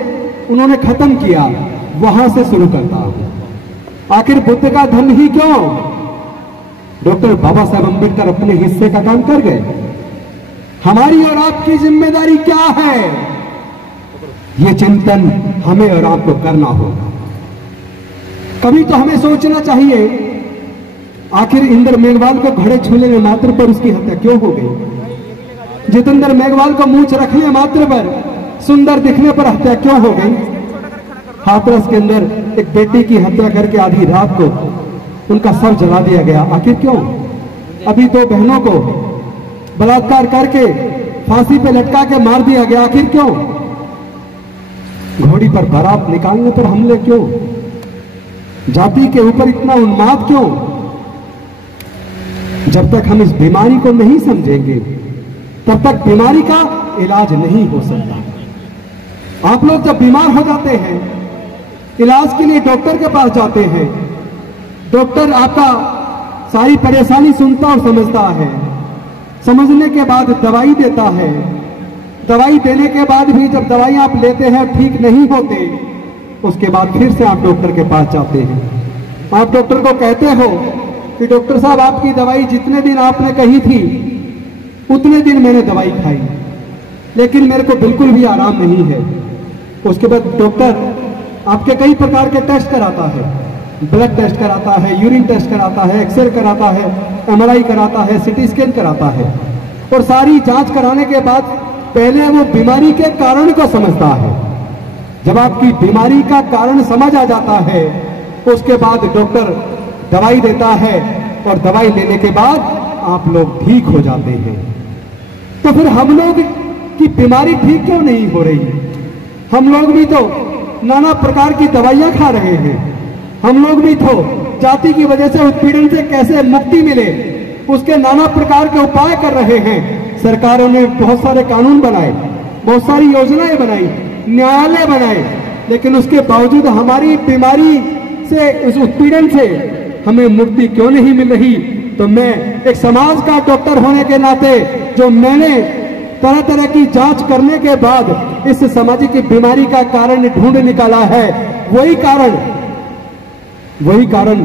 उन्होंने खत्म किया वहां से शुरू करता हूं। आखिर बुद्ध का धर्म ही क्यों? डॉक्टर बाबा साहब अम्बेडकर अपने हिस्से का काम कर गए। हमारी और आपकी जिम्मेदारी क्या है, ये चिंतन हमें और आपको करना होगा। कभी तो हमें सोचना चाहिए, आखिर इंद्र मेघवाल को घड़े छूने मात्र पर उसकी हत्या क्यों हो गई? जितेंद्र मेघवाल को मूंछ रखने मात्र पर, सुंदर दिखने पर हत्या क्यों हो गई? हाथरस के अंदर एक बेटी की हत्या करके आधी रात को उनका शव जला दिया गया, आखिर क्यों? अभी 2 बहनों को बलात्कार करके फांसी पे लटका के मार दिया गया, आखिर क्यों? घोड़ी पर बारात निकालने पर हमले क्यों? जाति के ऊपर इतना उन्माद क्यों? जब तक हम इस बीमारी को नहीं समझेंगे तब तक बीमारी का इलाज नहीं हो सकता। आप लोग जब बीमार हो जाते हैं, इलाज के लिए डॉक्टर के पास जाते हैं, डॉक्टर आपका सारी परेशानी सुनता और समझता है। समझने के बाद दवाई देता है। दवाई देने के बाद भी जब दवाई आप लेते हैं ठीक नहीं होते, उसके बाद फिर से आप डॉक्टर के पास जाते हैं। आप डॉक्टर को कहते हो कि डॉक्टर साहब, आपकी दवाई जितने दिन आपने कही थी उतने दिन मैंने दवाई खाई, लेकिन मेरे को बिल्कुल भी आराम नहीं है। उसके बाद डॉक्टर आपके कई प्रकार के टेस्ट कराता है, ब्लड टेस्ट कराता है, यूरिन टेस्ट कराता है, एक्सरे कराता है, एमआरआई कराता है, सीटी स्कैन कराता है। और सारी जांच कराने के बाद पहले वो बीमारी के कारण को समझता है। जब आपकी बीमारी का कारण समझ आ जाता है, उसके बाद डॉक्टर दवाई देता है और दवाई लेने के बाद आप लोग ठीक हो जाते हैं। तो फिर हम लोग की बीमारी ठीक क्यों नहीं हो रही? हम लोग भी तो नाना प्रकार की दवाइयां खा रहे हैं। हम लोग भी तो जाति की वजह से उत्पीड़न से कैसे मुक्ति मिले, उसके नाना प्रकार के उपाय कर रहे हैं। सरकारों ने बहुत सारे कानून बनाए, बहुत सारी योजनाएं बनाई, न्यायालय बनाए, लेकिन उसके बावजूद हमारी बीमारी से, उस उत्पीड़न से हमें मुक्ति क्यों नहीं मिल रही? तो मैं एक समाज का डॉक्टर होने के नाते, जो मैंने तरह तरह की जांच करने के बाद इस सामाजिक बीमारी का कारण ढूंढ निकाला है, वही कारण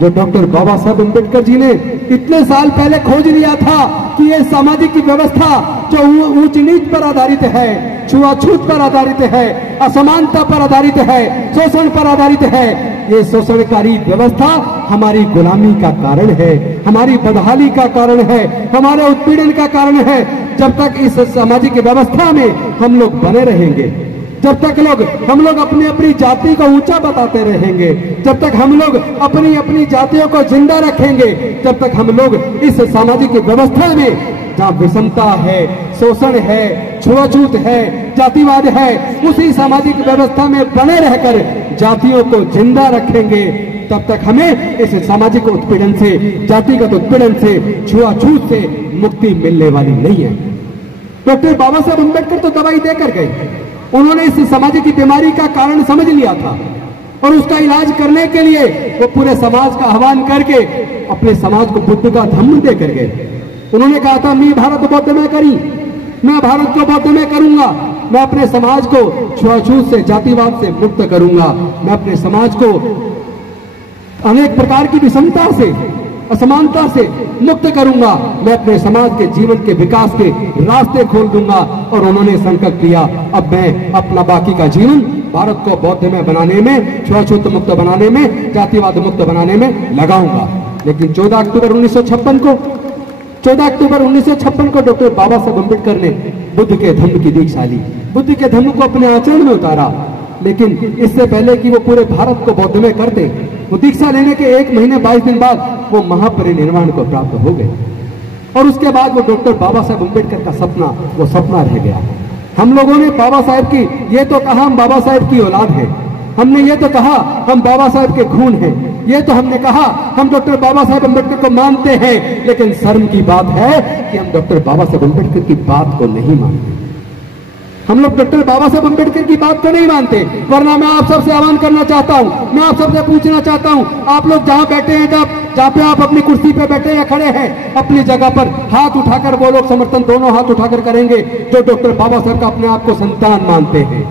जो डॉक्टर बाबा साहब अम्बेडकर जी ने इतने साल पहले खोज लिया था कि ये सामाजिक व्यवस्था जो ऊंच नीच पर आधारित है, छुआछूत पर आधारित है, असमानता पर आधारित है, शोषण पर आधारित है, ये शोषणकारी व्यवस्था हमारी गुलामी का कारण है, हमारी बदहाली का कारण है, हमारे उत्पीड़न का कारण है। जब तक इस सामाजिक व्यवस्था में हम लोग बने रहेंगे, जब तक हम लोग अपनी अपनी जाति को ऊंचा बताते रहेंगे, जब तक हम लोग अपनी अपनी जातियों को जिंदा रखेंगे, जब तक हम लोग इस सामाजिक व्यवस्था में जहाँ विषमता है, शोषण है, छुआछूत है, जातिवाद है, उसी सामाजिक व्यवस्था में बने रहकर जातियों को जिंदा रखेंगे, तब तक हमें इस सामाजिक उत्पीड़न से, जातिगत उत्पीड़न से, छुआछूत से मुक्ति मिलने वाली नहीं है। डॉक्टर बाबा साहब अम्बेडकर तो दवाई देकर गए, उन्होंने इस सामाजिक बीमारी का कारण समझ लिया था और उसका इलाज करने के लिए वो पूरे समाज का आह्वान करके अपने समाज को बुद्ध का धम्म देकर गए। उन्होंने कहा था, मैं भारत बौद्ध में करी, मैं भारत को बौद्ध में करूंगा, मैं अपने समाज को छुआछूत से, जातिवाद से मुक्त करूंगा, मैं अपने समाज को अनेक प्रकार की विषमता से, असमानता से मुक्त करूंगा, मैं अपने समाज के जीवन के विकास के रास्ते खोल दूंगा। और उन्होंने संकल्प लिया, अब मैं अपना बाकी का जीवन भारत को बौद्ध में बनाने में, छुआछूत मुक्त बनाने में, जातिवाद मुक्त बनाने में लगाऊंगा। लेकिन 14 अक्टूबर 1956 को 14 अक्टूबर 1956 को डॉक्टर बाबा साहब अम्बेडकर ने बुद्ध के धम्म की दीक्षा ली, बुद्ध के धम्म को अपने आचरण में उतारा। लेकिन इससे पहले कि वो पूरे भारत को बौद्धमय करते, वो दीक्षा लेने के 1 महीने 22 दिन बाद वो महापरिनिर्वाण को प्राप्त हो गए। और उसके बाद वो डॉक्टर बाबा साहब अम्बेडकर का सपना वो सपना रह गया। हम लोगों ने बाबा साहब की ये तो कहा हम बाबा साहब की औलाद है, हमने ये तो कहा हम बाबा साहब के खून हैं, ये तो हमने कहा हम डॉक्टर बाबा साहब अम्बेडकर को मानते हैं, लेकिन शर्म की बात है कि हम डॉक्टर बाबा साहब अम्बेडकर की बात को नहीं मानते। हम लोग डॉक्टर बाबा साहब अम्बेडकर की बात को नहीं मानते। वरना मैं आप सबसे आह्वान करना चाहता हूं, मैं आप सबसे पूछना चाहता हूं, आप लोग जहां बैठे हैं, जहां पे आप अपनी कुर्सी पे बैठे या खड़े हैं, अपनी जगह पर हाथ उठाकर वो लोग समर्थन दोनों हाथ उठाकर करेंगे जो डॉक्टर बाबा साहब का अपने आप को संतान मानते हैं,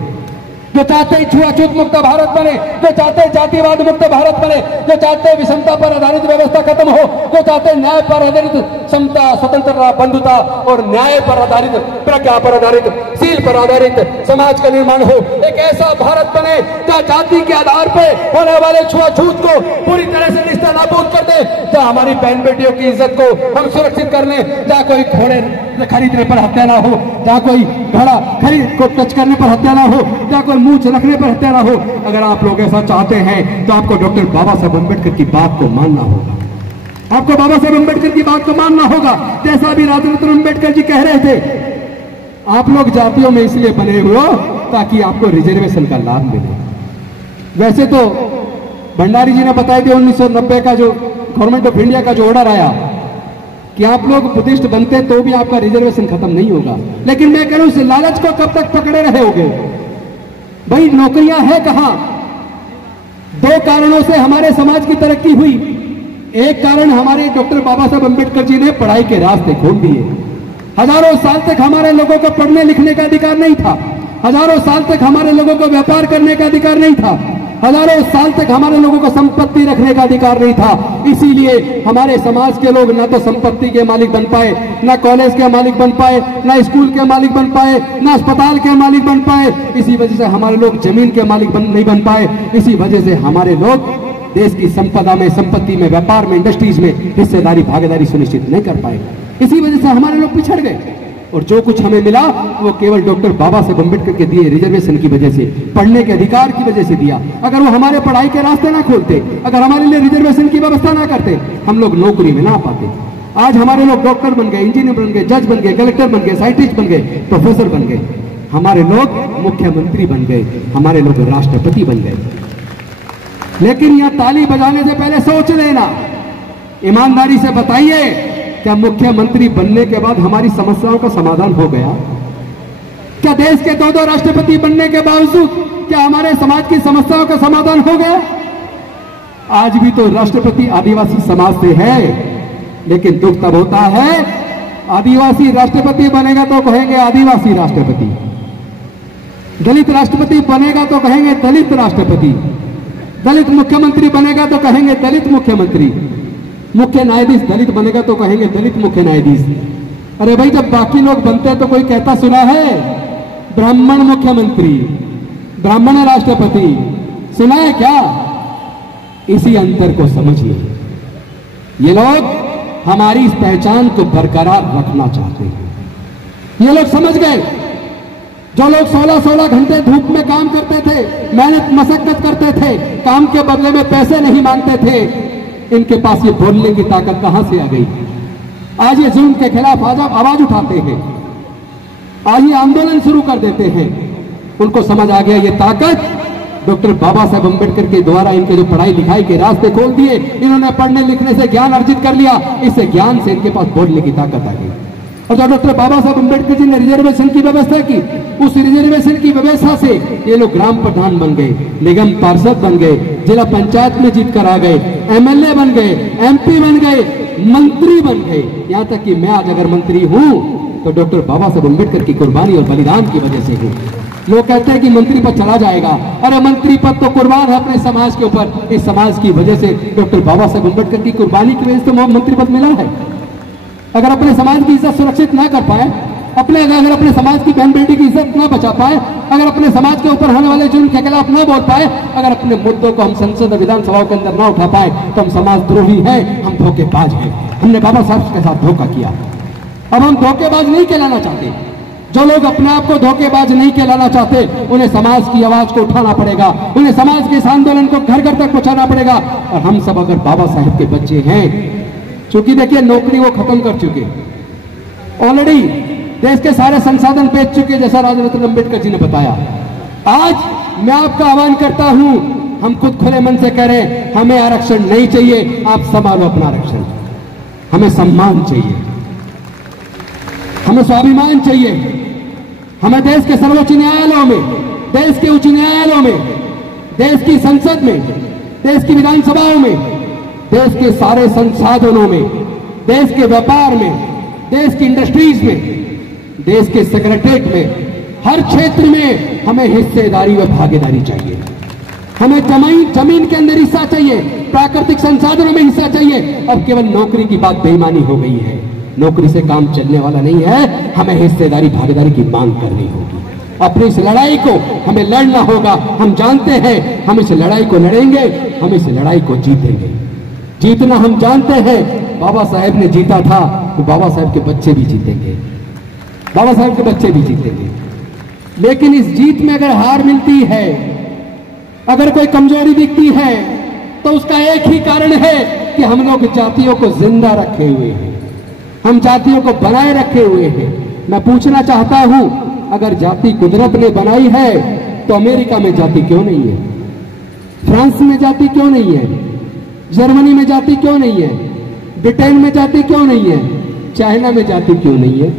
जो चाहते हैं छुआछूत मुक्त भारत बने, जो चाहते हैं जातिवाद मुक्त भारत बने, जो चाहते हैं विषमता पर आधारित व्यवस्था खत्म हो, जो चाहते हैं न्याय पर आधारित समता, स्वतंत्रता, बंधुता और न्याय पर आधारित, प्रज्ञा पर आधारित, शील पर आधारित समाज का निर्माण हो। एक ऐसा भारत बने जहाँ जाति के आधार पर होने वाले छुआछूत को पूरी तरह से निस्तानाबूद कर दे, जहाँ हमारी बहन बेटियों की इज्जत को हम सुरक्षित कर लें, जहाँ कोई घोड़े खरीदने पर हत्या ना हो, जहाँ कोई घोड़ा खरीद को टच करने पर हत्या ना हो, जहाँ कोई मूंछ रखने पर हत्या ना हो। अगर आप लोग ऐसा चाहते हैं तो आपको डॉक्टर बाबा साहब अम्बेडकर की बात को मानना होगा, आपको बाबा साहब अम्बेडकर की बात को मानना होगा। जैसा अभी राजरत्न अम्बेडकर जी कह रहे थे, आप लोग जातियों में इसलिए बने हुए हो ताकि आपको रिजर्वेशन का लाभ मिले। वैसे तो भंडारी जी ने बताया कि 1990 का जो गवर्नमेंट ऑफ इंडिया का जो ऑर्डर आया कि आप लोग बुद्धिस्ट बनते तो भी आपका रिजर्वेशन खत्म नहीं होगा, लेकिन मैं कह रहा हूं इस लालच को कब तक पकड़े रहे होगे? भाई नौकरियां है कहां? 2 कारणों से हमारे समाज की तरक्की हुई। एक कारण हमारे डॉक्टर बाबा साहब अम्बेडकर जी ने पढ़ाई के रास्ते खोल दिए। हजारों साल तक हमारे लोगों को पढ़ने लिखने का अधिकार नहीं था, हजारों साल तक हमारे लोगों को व्यापार करने का अधिकार नहीं था, हजारों साल तक हमारे लोगों को संपत्ति रखने का अधिकार नहीं था। इसीलिए हमारे समाज के लोग ना तो संपत्ति के मालिक बन पाए, ना कॉलेज के मालिक बन पाए, ना स्कूल के मालिक बन पाए, ना अस्पताल के मालिक बन पाए। इसी वजह से हमारे लोग जमीन के मालिक नहीं बन पाए। इसी वजह से हमारे लोग देश की संपदा में, संपत्ति में, व्यापार में, इंडस्ट्रीज में हिस्सेदारी, भागीदारी सुनिश्चित नहीं कर पाए। इसी वजह से हमारे लोग पिछड़ गए और जो कुछ हमें मिला वो केवल डॉक्टर बाबा साहब अम्बेडकर के दिए रिजर्वेशन की वजह से, पढ़ने के अधिकार की वजह से दिया। अगर वो हमारे पढ़ाई के रास्ते ना खोलते, अगर हमारे लिए रिजर्वेशन की व्यवस्था ना करते, हम लोग नौकरी में ना पाते। आज हमारे लोग डॉक्टर बन गए, इंजीनियर बन गए, जज बन गए, कलेक्टर बन गए, साइंटिस्ट बन गए, प्रोफेसर बन गए, हमारे लोग मुख्यमंत्री बन गए, हमारे लोग राष्ट्रपति बन गए। लेकिन यह ताली बजाने से पहले सोच लेना, ईमानदारी से बताइए, क्या मुख्यमंत्री बनने के बाद हमारी समस्याओं का समाधान हो गया? क्या देश के 2 राष्ट्रपति बनने के बावजूद क्या हमारे समाज की समस्याओं का समाधान हो गया? आज भी तो राष्ट्रपति आदिवासी समाज से है, लेकिन दुख तब होता है आदिवासी राष्ट्रपति बनेगा तो कहेंगे आदिवासी राष्ट्रपति, दलित राष्ट्रपति बनेगा तो कहेंगे दलित राष्ट्रपति, दलित मुख्यमंत्री बनेगा तो कहेंगे दलित मुख्यमंत्री, मुख्य न्यायाधीश दलित बनेगा तो कहेंगे दलित मुख्य न्यायाधीश। अरे भाई जब बाकी लोग बनते हैं तो कोई कहता सुना है ब्राह्मण मुख्यमंत्री, ब्राह्मण राष्ट्रपति, सुना है क्या? इसी अंतर को समझिए। ये लोग हमारी इस पहचान को बरकरार रखना चाहते हैं। ये लोग समझ गए, जो लोग 16-16 घंटे धूप में काम करते थे, मेहनत मशक्कत करते थे, काम के बदले में पैसे नहीं मांगते थे, इनके पास ये बोलने की ताकत कहां से आ गई? आज ये जुल्म के खिलाफ आवाज उठाते हैं, आज ये आंदोलन शुरू कर देते हैं। उनको समझ आ गया ये ताकत डॉक्टर बाबा साहब अम्बेडकर के द्वारा इनके जो पढ़ाई लिखाई के रास्ते खोल दिए, इन्होंने पढ़ने लिखने से ज्ञान अर्जित कर लिया, इससे ज्ञान से इनके पास बोलने की ताकत आ गई। और जब डॉक्टर बाबा साहब अम्बेडकर जी ने रिजर्वेशन की व्यवस्था की, उस रिजर्वेशन की व्यवस्था से ये लोग ग्राम प्रधान बन गए, निगम पार्षद बन गए, जिला पंचायत में जीत कर आ गए, एमएलए बन गए, एमपी बन गए, मंत्री बन गए। यहाँ तक कि मैं आज अगर मंत्री हूँ तो डॉक्टर बाबा साहब अम्बेडकर की कुर्बानी और बलिदान की वजह से हूँ। लोग कहते हैं कि मंत्री पद चला जाएगा, अरे मंत्री पद तो कुर्बान है अपने समाज के ऊपर। इस समाज की वजह से डॉक्टर बाबा साहब अम्बेडकर की कुर्बानी की वजह से तो मंत्री पद मिला है। अगर अपने समाज की इज्जत सुरक्षित ना कर पाए अपने अगर अपने समाज की बहन बेटी की इज्जत ना बचा पाए, अगर अपने समाज के ऊपर होने वाले जुल्म के खिलाफ ना बोल पाए, अगर अपने मुद्दों को हम संसद और विधानसभाओं के अंदर ना उठा पाए, तो हम समाजद्रोही हैं, हम धोखेबाज हैं। हमने बाबा साहब के साथ धोखा किया। अब हम धोखेबाज नहीं कहलाना चाहते। जो लोग अपने आप को धोखेबाज नहीं कहलाना चाहते, उन्हें समाज की आवाज को उठाना पड़ेगा, उन्हें समाज के इस आंदोलन को घर घर तक पहुंचाना पड़ेगा। और हम सब अगर बाबा साहब के बच्चे हैं, क्योंकि देखिए नौकरी वो खत्म कर चुके, ऑलरेडी देश के सारे संसाधन बेच चुके, जैसा राजरत्न अंबेडकर जी ने बताया। आज मैं आपका आह्वान करता हूं, हम खुद खुले मन से कह रहे हैं, हमें आरक्षण नहीं चाहिए, आप संभालो अपना आरक्षण। हमें सम्मान चाहिए, हमें स्वाभिमान चाहिए, हमें देश के सर्वोच्च न्यायालयों में, देश के उच्च न्यायालयों में, देश की संसद में, देश की विधानसभाओं में, देश के सारे संसाधनों में, देश के व्यापार में, देश की इंडस्ट्रीज में, देश के सेक्रेटरीट में, हर क्षेत्र में हमें हिस्सेदारी व भागीदारी चाहिए। हमें जमीन के अंदर हिस्सा चाहिए, प्राकृतिक संसाधनों में हिस्सा चाहिए। अब केवल नौकरी की बात बेईमानी हो गई है, नौकरी से काम चलने वाला नहीं है, हमें हिस्सेदारी भागीदारी की मांग करनी होगी। अपनी इस लड़ाई को हमें लड़ना होगा। हम जानते हैं हम इस लड़ाई को लड़ेंगे, हम इस लड़ाई को जीतेंगे। जीतना हम जानते हैं, बाबा साहेब ने जीता था, तो बाबा साहेब के बच्चे भी जीतेंगे, बाबा साहेब के बच्चे भी जीतेंगे। लेकिन इस जीत में अगर हार मिलती है, अगर कोई कमजोरी दिखती है, तो उसका एक ही कारण है कि हम लोग जातियों को जिंदा रखे हुए हैं, हम जातियों को बनाए रखे हुए हैं। मैं पूछना चाहता हूं, अगर जाति कुदरत ने बनाई है, तो अमेरिका में जाति क्यों नहीं है? फ्रांस में जाति क्यों नहीं है? जर्मनी में जाति क्यों नहीं है? ब्रिटेन में जाति क्यों नहीं है? चाइना में जाति क्यों नहीं है?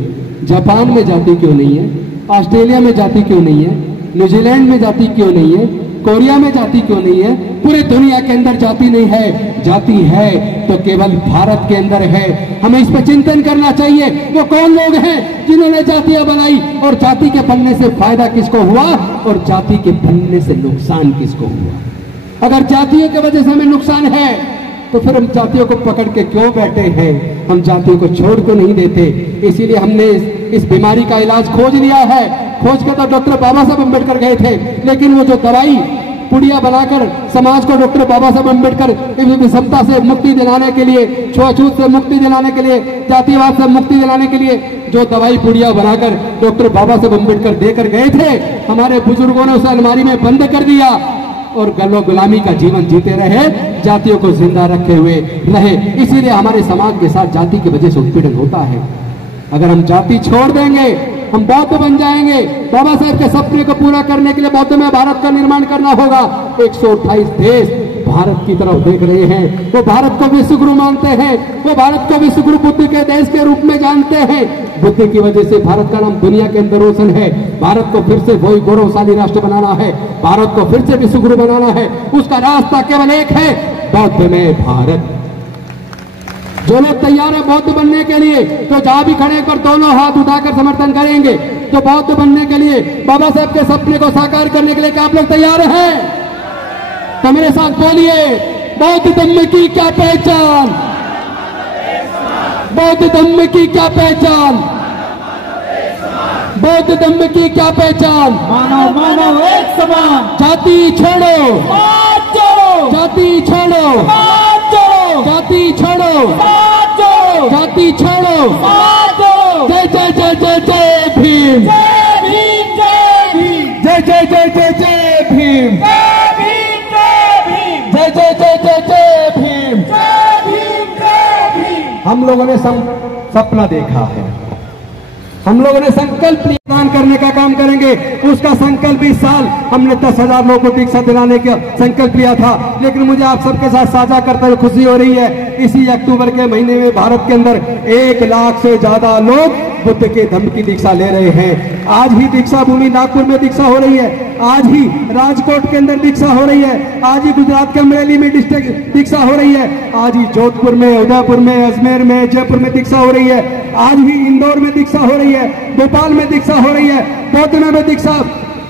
जापान में जाति क्यों नहीं है? ऑस्ट्रेलिया में जाति क्यों नहीं है? न्यूजीलैंड में जाति क्यों नहीं है? कोरिया में जाति क्यों नहीं है? पूरे दुनिया के अंदर जाति नहीं है। जाति है तो केवल भारत के अंदर है। हमें इस पर चिंतन करना चाहिए, वो कौन लोग हैं जिन्होंने जातियां बनाई, और जाति के बनने से फायदा किसको हुआ और जाति के बनने से नुकसान किसको हुआ। अगर जातियों की वजह से हमें नुकसान है, तो फिर हम जातियों को पकड़ के क्यों बैठे हैं? हम जातियों को छोड़ को नहीं देते। इसीलिए हमने इस बीमारी का इलाज खोज लिया है। खोज के तो डॉक्टर बाबा साहब अम्बेडकर गए थे, लेकिन वो जो दवाई पुड़िया बनाकर समाज को डॉक्टर बाबा साहब अम्बेडकर विषमता से मुक्ति दिलाने के लिए, छुआछूत से मुक्ति दिलाने के लिए, जातिवाद से मुक्ति दिलाने के लिए जो दवाई पुड़िया बनाकर डॉक्टर बाबा साहब अम्बेडकर देकर गए थे, हमारे बुजुर्गों ने उसे अलमारी में बंद कर दिया और गलो गुलामी का जीवन जीते रहे, जातियों को जिंदा रखे हुए रहे। इसीलिए हमारे समाज के साथ जाति की वजह से उत्पीड़न होता है। अगर हम जाति छोड़ देंगे, हम बौद्ध बन जाएंगे। बाबा साहब के सपने को पूरा करने के लिए बौद्ध में भारत का निर्माण करना होगा। 128 देश भारत की तरफ देख रहे हैं, वो भारत को विश्व गुरु मानते हैं, वो भारत को विश्व गुरु बुद्ध के देश के रूप में जानते हैं। बुद्ध की वजह से भारत का नाम दुनिया के अंदर रोशन है। भारत को फिर से वही गौरवशाली राष्ट्र बनाना है, भारत को फिर से विश्व गुरु बनाना है। उसका रास्ता केवल एक है, बौद्ध में भारत। जो लोग तैयार है बौद्ध बनने के लिए, तो जहां भी खड़े पर दोनों हाथ उठाकर समर्थन करेंगे। तो बौद्ध बनने के लिए, बाबा साहब के सपने को साकार करने के लिए क्या आप लोग तैयार हैं? तो मेरे साथ बोलिए, बौद्ध धम्म की क्या पहचान, बौद्ध धम्म की क्या पहचान, बौद्ध धम्म की क्या पहचान। मानव मानव एक समान, जाति छोड़ो, जाति छोड़ो, जाति छोड़ो, जाति छोड़ो, जय जय जय जय जय भीम, जय जय जय जय जय भीम, जय जय जय जय जय भीम। हम लोगों ने सपना देखा है, हम लोगों ने संकल्प लिया दान करने का काम करेंगे। उसका संकल्प इस साल हमने 10,000 लोगों को दीक्षा दिलाने का संकल्प लिया था। लेकिन मुझे आप सबके साथ साझा करते हुए खुशी हो रही है, इसी अक्टूबर के महीने में भारत के अंदर 1 लाख से ज्यादा लोग बुद्ध के धम्म की दीक्षा ले रहे हैं। आज ही दीक्षा भूमि नागपुर में दीक्षा हो रही है, आज ही राजकोट के अंदर दीक्षा हो रही है, आज ही गुजरात के अमरेली में डिस्ट्रिक्ट दीक्षा हो रही है, आज ही जोधपुर में, उदयपुर में, अजमेर में, जयपुर में दीक्षा हो रही है, आज ही इंदौर में दीक्षा हो रही है, भोपाल में दीक्षा हो रही है, बौद्ध में दीक्षा,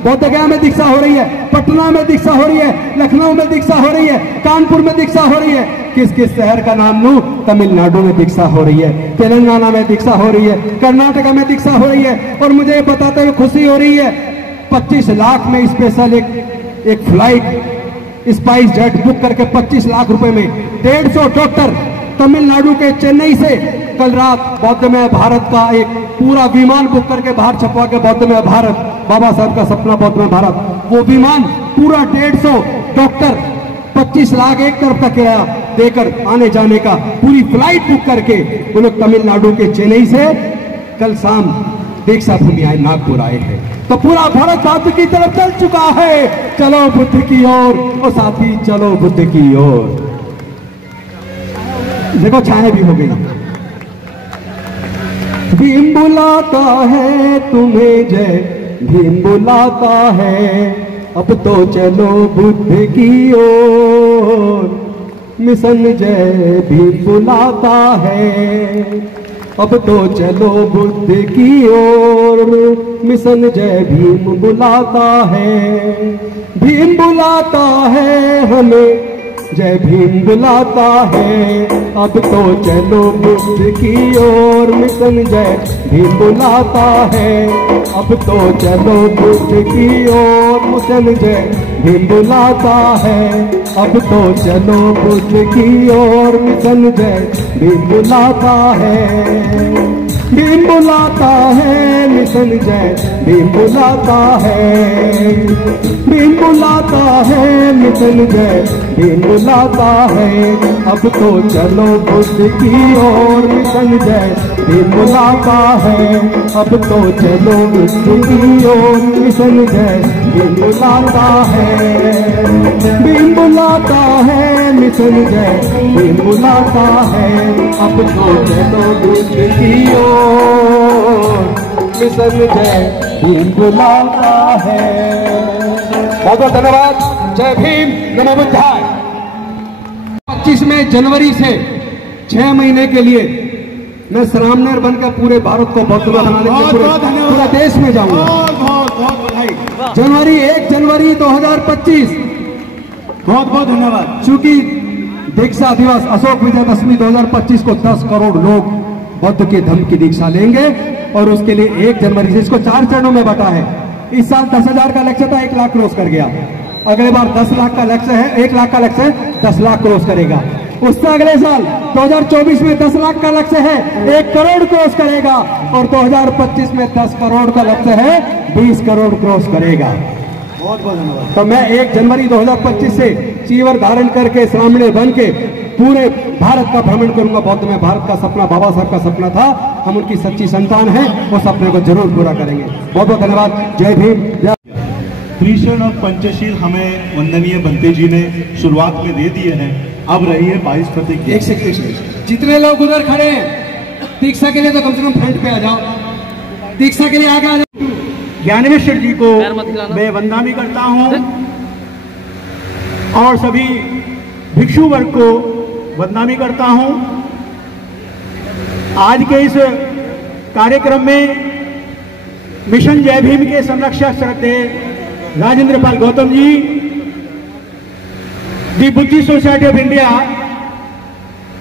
बोधगया में दीक्षा हो रही है, पटना में दीक्षा हो रही है, लखनऊ में दीक्षा हो रही है, कानपुर में दीक्षा हो रही है। किस किस शहर का नाम लूं? तमिलनाडु में दीक्षा हो रही है, तेलंगाना में दीक्षा हो रही है, कर्नाटका में दीक्षा हो रही है। और मुझे बताते हुए खुशी हो रही है 25 लाख में स्पेशल एक फ्लाइट स्पाइस जेट बुक करके 25 लाख रुपए में 150 डॉक्टर तमिलनाडु के चेन्नई से कल रात बौद्धमय भारत का एक पूरा विमान बुक करके बाहर छपवा के बौद्धमय भारत, बाबा साहब का सपना बौद्धमय भारत, वो विमान पूरा 150 डॉक्टर 25 लाख एक तरफ का किराया देकर आने जाने का पूरी फ्लाइट बुक करके वो लोग तमिलनाडु के चेन्नई से कल शाम दीक्षा भूमि आए, नागपुर आए हैं। तो पूरा भारत बुद्ध की तरफ चल चुका है। चलो बुद्ध की ओर, और साथी चलो बुद्ध की ओर। देखो छाया भी हो गई। भीम बुलाता है तुम्हें, जय भीम बुलाता है, अब तो चलो बुद्ध की ओर। मिशन जय भीम बुलाता है, अब तो चलो बुद्ध की ओर। मिशन जय भीम बुलाता है, भीम बुलाता है हमें, जय भीम बुलाता है, अब तो चलो बुद्ध की ओर। मिशन जय भीम बुलाता है, अब तो चलो बुद्ध की ओर। मिशन जय भीम बुलाता है, अब तो चलो बुद्ध की ओर। मिशन जय भीम बुलाता है, भीम बुलाता है। मिशन जय भीम बुलाता है, भीम बुलाता है। मिशन जय भीम बुलाता है, अब तो चलो बुद्ध की ओर। मिशन जय भीम बुलाता है, अब तो चलो बुद्ध की ओर। मिशन जय भीम बुलाता है, भीम बुलाता है। मिशन जय भीम बुलाता है, अब तो चलो बुद्ध की ओर। मिशन जय भीम बुलाता है। बहुत बहुत धन्यवाद। जय भीम, नमो बुद्धाय। 25 जनवरी से 6 महीने के लिए मैं श्रामनेर बनकर पूरे भारत को बौद्ध बनाने के पूरे देश में जाऊंगा। जनवरी 1 जनवरी 2025। बहुत बहुत धन्यवाद। चूंकि दीक्षा दिवस अशोक विजयदशमी 2025 को 10 करोड़ लोग बौद्ध के धर्म की दीक्षा लेंगे और उसके लिए 1 जनवरी से इसको 4 चरणों में बटा है। इस साल 10,000 का लक्ष्य था, 1 लाख क्रॉस कर गया। अगले बार 10 लाख का लक्ष्य है, 1 लाख का लक्ष्य है, 10 लाख क्रॉस करेगा। उससे अगले साल 2024 में 10 लाख का लक्ष्य है, 1 करोड़ क्रॉस करेगा। और 2025 में 10 करोड़ का लक्ष्य है, 20 करोड़ क्रॉस करेगा। बहुत बहुत धन्यवाद। तो मैं 1 जनवरी 2025 से चीवर धारण करके श्रामणेर बन के पूरे भारत का भ्रमण करूंगा। बौद्ध में भारत का सपना बाबा साहब का सपना था, हम उनकी सच्ची संतान हैं, वो सपने को जरूर पूरा करेंगे। बहुत बहुत धन्यवाद। जय भीम, जय। त्रिशरण और पंचशील हमें वंदनीय बंते जी ने शुरुआत में दे दिए हैं। अब रही है 22 प्रतिज्ञा। एक सेकंड, जितने लोग उधर खड़े हैं दीक्षा के लिए तो कम से कम फ्रंट पे आ जाओ, दीक्षा के लिए आगे आ जाओ। ज्ञानेश्वर जी को मैं वंदना करता हूं और सभी भिक्षु वर्ग को वंदना करता हूं। आज के इस कार्यक्रम में मिशन जय भीम के संरक्षक श्रद्धेय Rajendra Pal Gautam ji, the Buddhist society of India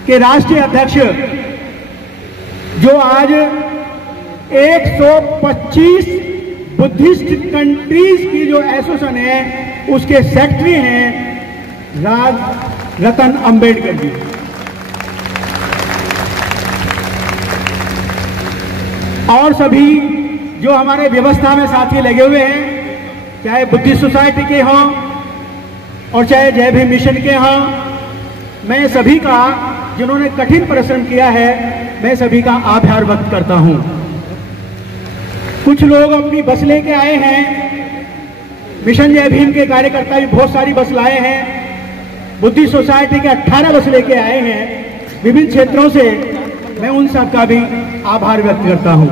के राष्ट्रीय अध्यक्ष, जो आज 125 बुद्धिस्ट कंट्रीज की जो एसोसिएशन है उसके सेक्रेटरी हैं राज रतन अंबेडकर जी। और सभी जो हमारे व्यवस्था में साथी लगे हुए हैं, चाहे बुद्धिस्ट सोसाइटी के हों और चाहे जय भीम मिशन के हों, मैं सभी का, जिन्होंने कठिन परिश्रम किया है, मैं सभी का आभार व्यक्त करता हूं। कुछ लोग अपनी बस लेके आए हैं, मिशन जय भीम के कार्यकर्ता भी बहुत सारी बस लाए हैं, बुद्धिस्ट सोसाइटी के 18 बस लेके आए हैं विभिन्न क्षेत्रों से। मैं उन सब का भी आभार व्यक्त करता हूं।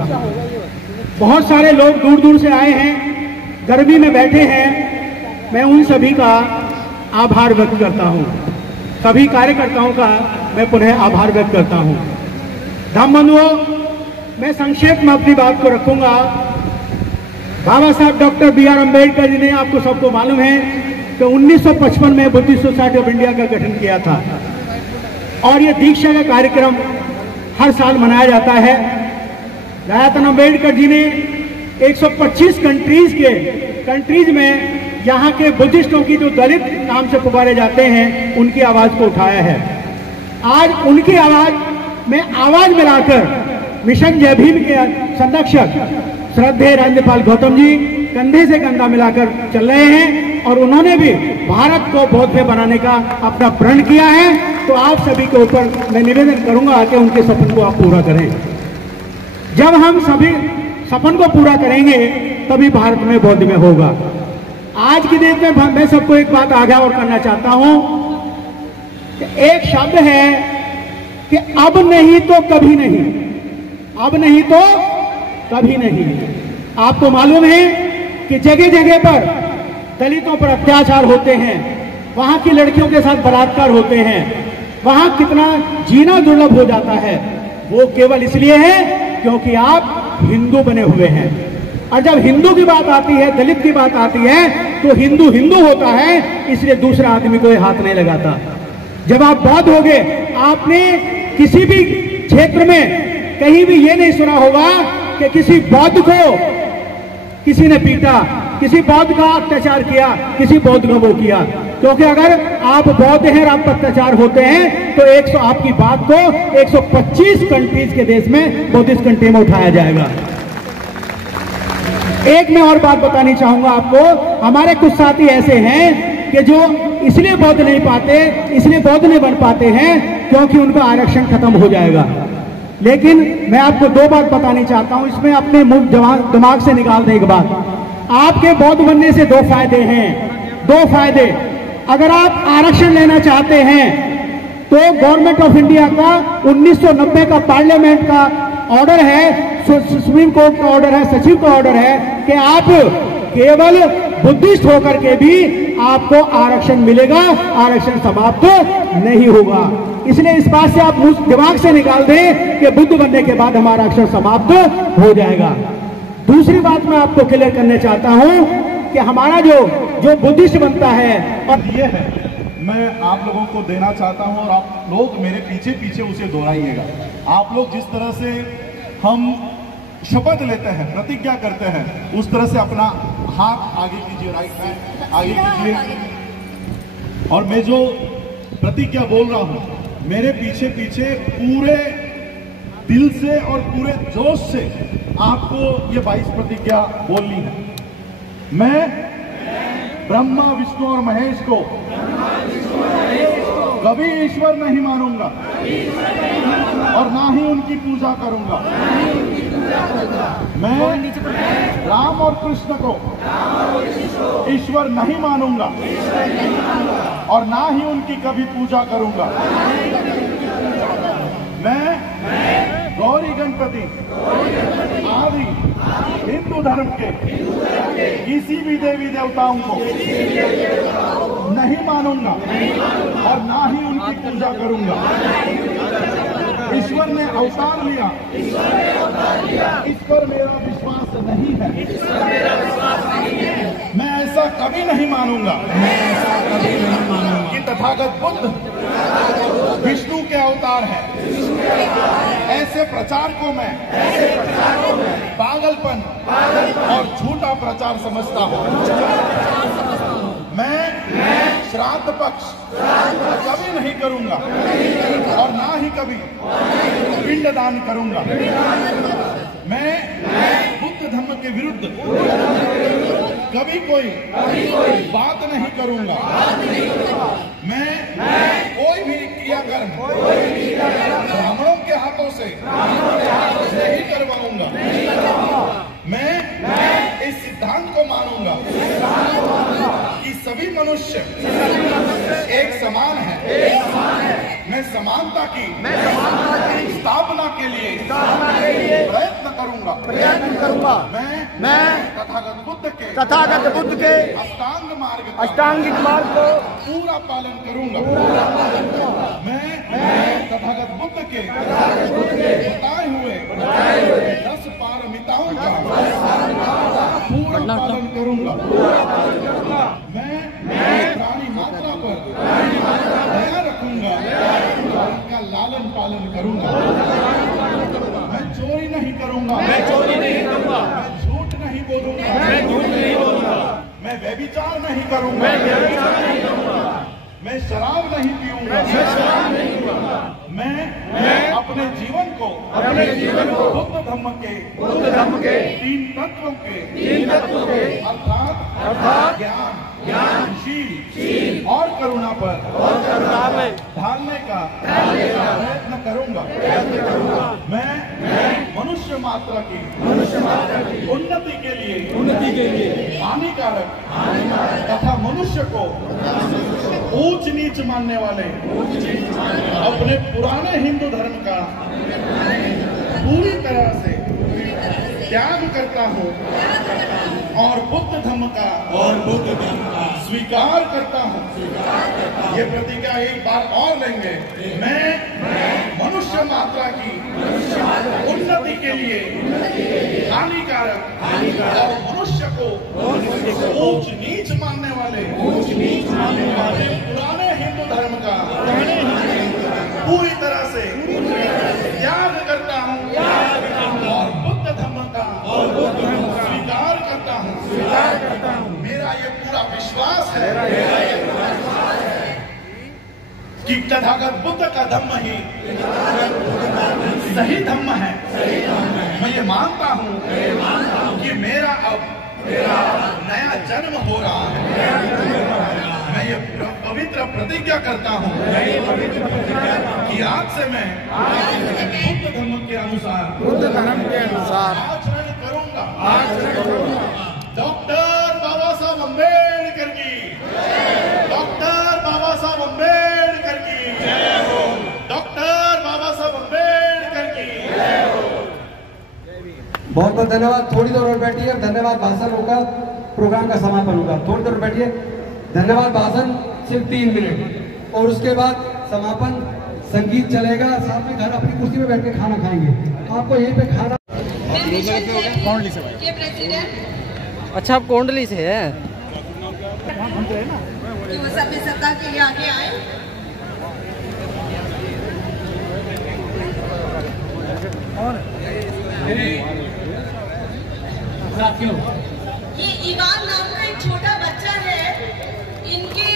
बहुत सारे लोग दूर दूर से आए हैं, गर्मी में बैठे हैं, मैं उन सभी का आभार व्यक्त करता हूं। सभी कार्यकर्ताओं का मैं पुनः आभार व्यक्त करता हूं। धम्म बंधुओं, मैं संक्षेप में अपनी बात को रखूंगा। बाबा साहब डॉक्टर B.R. अम्बेडकर जी ने, आपको सबको मालूम है कि 1955 में बुद्धिस्ट सोसाइटी ऑफ इंडिया का गठन किया था और ये दीक्षा का कार्यक्रम हर साल मनाया जाता है। राजरत्न अम्बेडकर जी ने 125 कंट्रीज में यहाँ के बुद्धिस्टों की जो दलित नाम से पुकारे जाते हैं उनकी आवाज को उठाया है। आज उनकी आवाज में आवाज मिलाकर मिशन जय भीम के संरक्षक श्रद्धेय राजेंद्रपाल गौतम जी कंधे से कंधा मिलाकर चल रहे हैं और उन्होंने भी भारत को बौद्ध बनाने का अपना प्रण किया है। तो आप सभी के ऊपर मैं निवेदन करूंगा कि उनके सपन को आप पूरा करें। जब हम सभी सपन को पूरा करेंगे तभी भारत में बौद्ध में होगा। आज की डेट में मैं सबको एक बात आगाह और करना चाहता हूं कि एक शब्द है कि अब नहीं तो कभी नहीं, अब नहीं तो कभी नहीं। आपको मालूम है कि जगह जगह पर दलितों पर अत्याचार होते हैं, वहां की लड़कियों के साथ बलात्कार होते हैं, वहां कितना जीना दुर्लभ हो जाता है। वो केवल इसलिए है क्योंकि आप हिंदू बने हुए हैं। और जब हिंदू की बात आती है, दलित की बात आती है, तो हिंदू हिंदू होता है, इसलिए दूसरा आदमी को हाथ नहीं लगाता। जब आप बौद्ध हो गए, आपने किसी भी क्षेत्र में कहीं भी ये नहीं सुना होगा कि किसी बौद्ध को किसी ने पीटा, किसी बौद्ध का अत्याचार किया, किसी बौद्ध का वो किया। क्योंकि अगर आप बौद्ध हैं और आप अत्याचार होते हैं तो आपकी बात को 125 कंट्रीज के देश में बौद्धिस्ट कंट्री में उठाया जाएगा। एक मैं और बात बतानी चाहूंगा आपको, हमारे कुछ साथी ऐसे हैं कि जो इसलिए बौद्ध नहीं पाते, इसलिए बौद्ध नहीं बन पाते हैं क्योंकि उनका आरक्षण खत्म हो जाएगा। लेकिन मैं आपको दो बात बतानी चाहता हूं, इसमें अपने मुंह दिमाग से निकाल दें एक बात। आपके बौद्ध बनने से दो फायदे हैं, दो फायदे। अगर आप आरक्षण लेना चाहते हैं तो गवर्नमेंट ऑफ इंडिया का 1990 का पार्लियामेंट का ऑर्डर है, सुप्रीम कोर्ट का ऑर्डर है, सचिव का ऑर्डर है कि आप केवल बुद्धिस्ट होकर के भी आपको आरक्षण मिलेगा, आरक्षण समाप्त नहीं होगा। इसलिए इस बात से आप दिमाग से निकाल दें कि बुद्ध बनने के बाद हमारा आरक्षण समाप्त हो जाएगा। दूसरी बात मैं आपको क्लियर करना चाहता हूं कि हमारा जो बुद्धिस्ट बनता है और ये है, मैं आप लोगों को देना चाहता हूं और आप लोग मेरे पीछे पीछे उसे दोहराइएगा। आप लोग जिस तरह से हम शपथ लेते हैं, प्रतिज्ञा करते हैं, उस तरह से अपना हाथ आगे कीजिए, राइट हैंड आगे कीजिए। और मैं जो प्रतिज्ञा बोल रहा हूं, मेरे पीछे पीछे पूरे दिल से और पूरे जोश से आपको ये 22 प्रतिज्ञा बोलनी है। मैं ब्रह्मा विष्णु और महेश को कभी ईश्वर नहीं मानूंगा और ना ही उनकी पूजा करूंगा। मैं राम और कृष्ण को ईश्वर नहीं मानूंगा और ना ही उनकी कभी पूजा करूंगा। मैं गौरी गणपति आदि हिंदू धर्म के किसी भी देवी देवताओं को नहीं मानूंगा और ना ही उनकी पूजा करूंगा। ईश्वर ने अवतार लिया, इस पर मेरा विश्वास नहीं है। मैं ऐसा कभी नहीं मानूंगा कि तथागत बुद्ध विष्णु के अवतार है। ऐसे प्रचार को मैं पागलपन और झूठा प्रचार समझता हूं। मैं श्राद्ध पक्ष कभी नहीं करूंगा और ना ही कभी पिंडदान करूंगा। मैं बुद्ध धर्म के विरुद्ध कभी कोई बात नहीं करूंगा। मैं कोई भी क्रियाकर्म ब्राह्मणों के हाथों से नहीं करवाऊंगा। मैं इस सिद्धांत को मानूंगा कि सभी मनुष्य एक समान है। मैं समानता की स्थापना के लिए प्रयत्न करूंगा। मैं तथागत बुद्ध के अष्टांगिक मार्ग को पूरा पालन करूंगा। मैं तथागत बुद्ध के बताए हुए 10 पारमिताओं का पूरा लालन पालन करूंगा। मैं चोरी नहीं करूंगा, मैं झूठ नहीं बोलूंगा, मैं व्यभिचार नहीं करूंगा, मैं शराब नहीं पीऊंगा, मैं अपने जीवन को बुद्ध धम्म के तीन तत्वों के अर्थात ज्ञान, शील और करुणा पर ढालने का प्रयत्न करूंगा। मैं मनुष्य मात्रा की उन्नति के लिए हानिकारक तथा मनुष्य को ऊंच नीच मानने वाले अपने पुराने हिंदू धर्म का पूरी तरह से त्याग करता हूँ और बुद्ध धर्म का स्वीकार करता हूँ। ये प्रतिज्ञा एक बार और लेंगे। मैं मनुष्य मात्रा की उन्नति के लिए हानिकारक और मनुष्य को ऊंच नीच मानने वाले पुराने हिंदू धर्म का पूरी तरह से त्याग करता हूँ और बुद्ध धर्म का स्वीकार करता हूँ। मेरा ये पूरा विश्वास है कि तथागत बुद्ध का धम्म ही सही धम्म है। मैं ये मानता हूँ कि मेरा अब नया जन्म हो रहा है। मैं ये पवित्र प्रतिज्ञा करता हूँ कि आज से मैं बुद्ध धर्म के अनुसार आचरण करूंगा। डॉक्टर बाबा साहब अम्बेडकर की, डॉक्टर बाबा साहब अम्बेडकर की, डॉक्टर बाबा साहब अम्बेडकर की। बहुत बहुत धन्यवाद। थोड़ी देर और बैठिए। धन्यवाद भाषण होगा, प्रोग्राम का समापन होगा। थोड़ी देर बैठिए। धन्यवाद भाषण सिर्फ 3 मिनट और उसके बाद समापन संगीत चलेगा। साथ में घर अपनी कुर्सी में बैठ के खाना खाएंगे। आपको यहीं पे खाना। कोंडली से भाई। अच्छा, आप कोंडली से है। हम तो है ना, तो सभ्य सत्ता के लिए आगे आए। और साथियों, ये इवान नाम का एक छोटा बच्चा है। इनके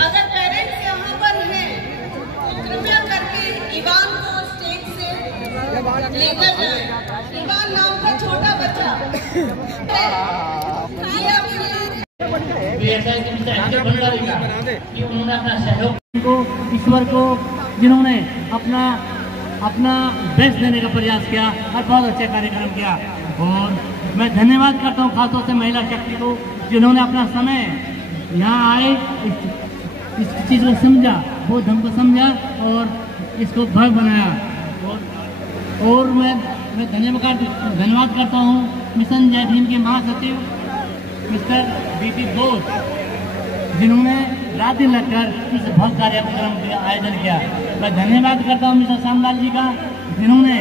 अगर पेरेंट्स यहाँ पर हैं तो कृपया करके इवान को स्टेज से लेकर जाए। इवान नाम का छोटा बच्चा कि उन्होंने अपना सहयोग को, ईश्वर को, जिन्होंने अपना बेस्ट देने का प्रयास किया और बहुत अच्छा कार्यक्रम किया। और मैं धन्यवाद करता हूँ खासतौर से महिला शक्ति को, जिन्होंने अपना समय यहाँ आए, इस चीज़ को समझा, वो धर्म को समझा और इसको घर बनाया। और मैं धन्यवाद करता हूँ मिशन जय भीम के महासचिव मिस्टर बीपी घोष, जिन्होंने रात दिन लगकर इस भव्य कार्यक्रम का आयोजन किया। मैं धन्यवाद करता हूँ मिस्टर श्यामलाल जी का, जिन्होंने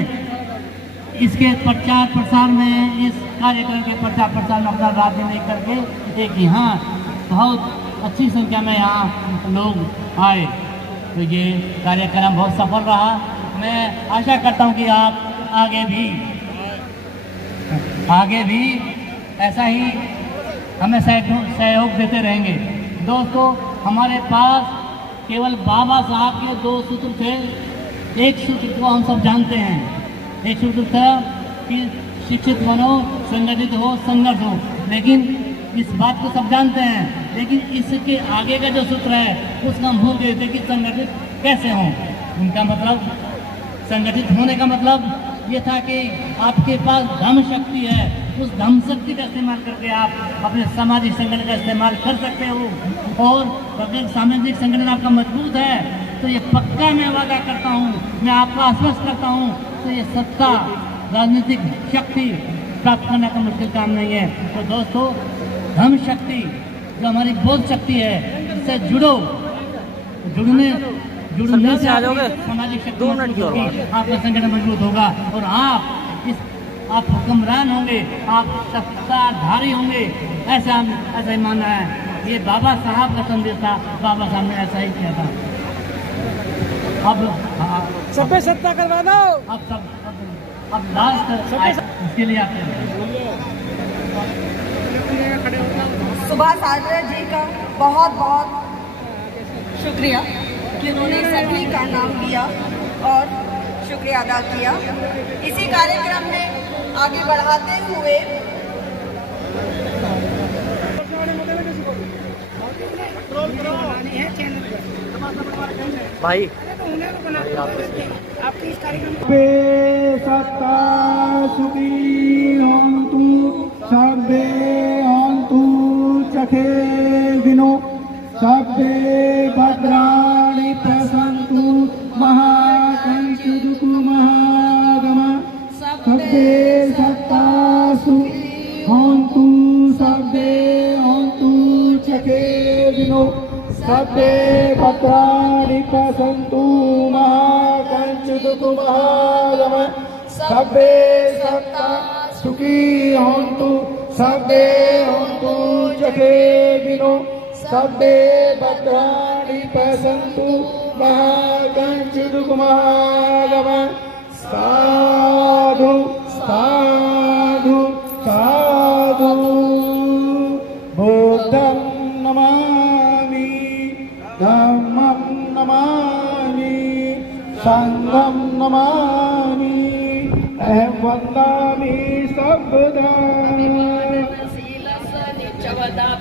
इसके प्रचार प्रसार में, इस कार्यक्रम के प्रचार प्रसार में अपना रात दिन एक करके एक यहाँ बहुत अच्छी संख्या में यहाँ लोग आए। तो ये कार्यक्रम बहुत सफल रहा। मैं आशा करता हूँ कि आप आगे भी ऐसा ही हमें सहयोग देते रहेंगे। दोस्तों, हमारे पास केवल बाबा साहब के 2 सूत्र थे। एक सूत्र को हम सब जानते हैं, एक सूत्र था कि शिक्षित बनो, संगठित हो, संघर्ष हो। लेकिन इस बात को सब जानते हैं, लेकिन इसके आगे का जो सूत्र है उसका हम भूल गए थे कि संगठित कैसे हों। उनका मतलब, संगठित होने का मतलब ये था कि आपके पास धम शक्ति है, उस धम शक्ति का इस्तेमाल करके आप अपने सामाजिक संगठन का इस्तेमाल कर सकते हो। और अगर सामाजिक संगठन आपका मजबूत है तो ये पक्का मैं वादा करता हूँ, मैं आपको आश्वस्त करता हूँ, तो ये सत्ता, राजनीतिक शक्ति प्राप्त करने का मुश्किल काम नहीं है। तो दोस्तों, धम शक्ति जो हमारी बोध शक्ति है, इससे जुड़ने से सामाजिक शक्ति मजबूत होगी, आपका संगठन मजबूत होगा और आप हुक्मरान होंगे, आप सत्ताधारी होंगे। ऐसा ही मानना है। ये बाबा साहब का संदेश था, बाबा साहब ने ऐसा ही किया था। अब सब पे सत्ता करवा दो। अब लास्ट इसके लिए आते हैं। सुभाष आचार्य जी का बहुत बहुत शुक्रिया कि उन्होंने सभी का नाम लिया और शुक्रिया अदा किया। इसी कार्यक्रम में आगे बढ़ाते हुए भाई पे सत्ता सुखी होन्तु सर्वे होन्तु चखे विनो सर्वे भद्राणि पश्यन्तु महाकंचिदुः महागम सर्वे सत्ता सुखी होन्तु सर्वे होन्तु चखे विनो सर्वे भद्राणि पश्यन्तु महाकंचिदुः महागम सर्वे सत्ता सुखी होन्तु सर्वे होन्तु चखे विनो सर्वे भद्राणि पश्यन्तु महाकंचिदुः महागम। साधु साधु साधु। बुद्धं नमामि धम्मं नमामि संघं नमामि अहं वन्दामि सर्वदा।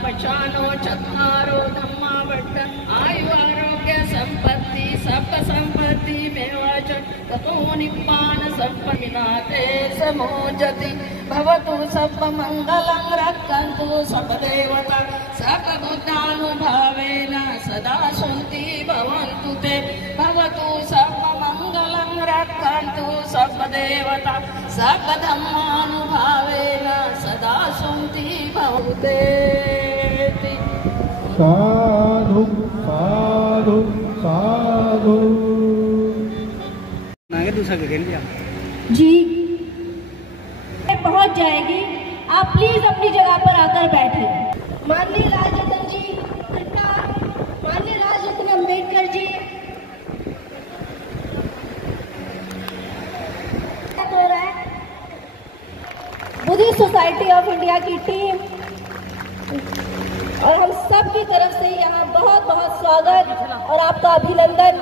पचानो चत्वारो धम्मावट्ट आयु आरोग्य संपत्ति सब संपत्ति मेवाच ततो निप्पान संपन्नाते समोजति भवतु सब मंगलं रक्षन्तु सब देवता सब बुद्धानुभावेन सदा सन्ति भवन्तु ते भवतु सब मंगलं रक्षन्तु सब देवता सब धम्मानुभावेन सदा सन्ति भवन्तु ते। साधु साधु साधु। दूसरा खेल लिया जी पहुंच जाएगी। आप प्लीज अपनी जगह पर आकर बैठिए। माननीय राजरत्न जी सरकार, माननीय राजरत्न अम्बेडकर जी हो रहा है। बुद्धिस्ट सोसाइटी ऑफ इंडिया की टीम और हम सब की तरफ से यहाँ बहुत बहुत स्वागत और आपका अभिनंदन।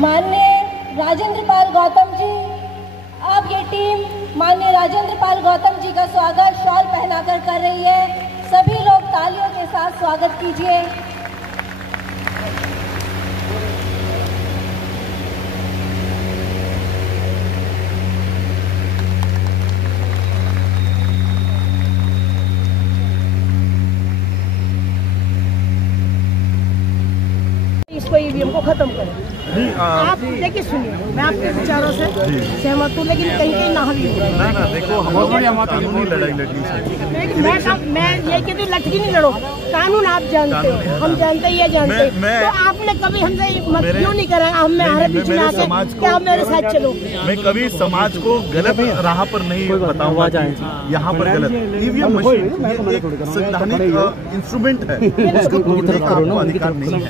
माननीय राजेंद्र पाल गौतम जी, अब ये टीम माननीय राजेंद्र पाल गौतम जी का स्वागत शॉल पहनाकर कर रही है। सभी लोग तालियों के साथ स्वागत कीजिए। इसको ईवीएम को खत्म करें। आप देखिए, सुनिए, मैं आपके विचारों से सहमत हूँ, लेकिन कहीं कहीं ना भी ना देखो हम लड़ाई लड़नी मैं ये कहती हूँ लटकी नहीं लड़ो, कानून आप जानते हो, हम जानते ये जानते, तो आपने कभी हमसे मत क्यों नहीं करा? हमारे बीच में आके क्या आप मेरे साथ चलो? मैं कभी समाज को गलत राह पर नहीं बताऊंगा यहाँ पर गलत। ईवीएम मशीन ये एक संवैधानिक इंस्ट्रूमेंट है, उसको तोड़ने का आपको अधिकार नहीं है।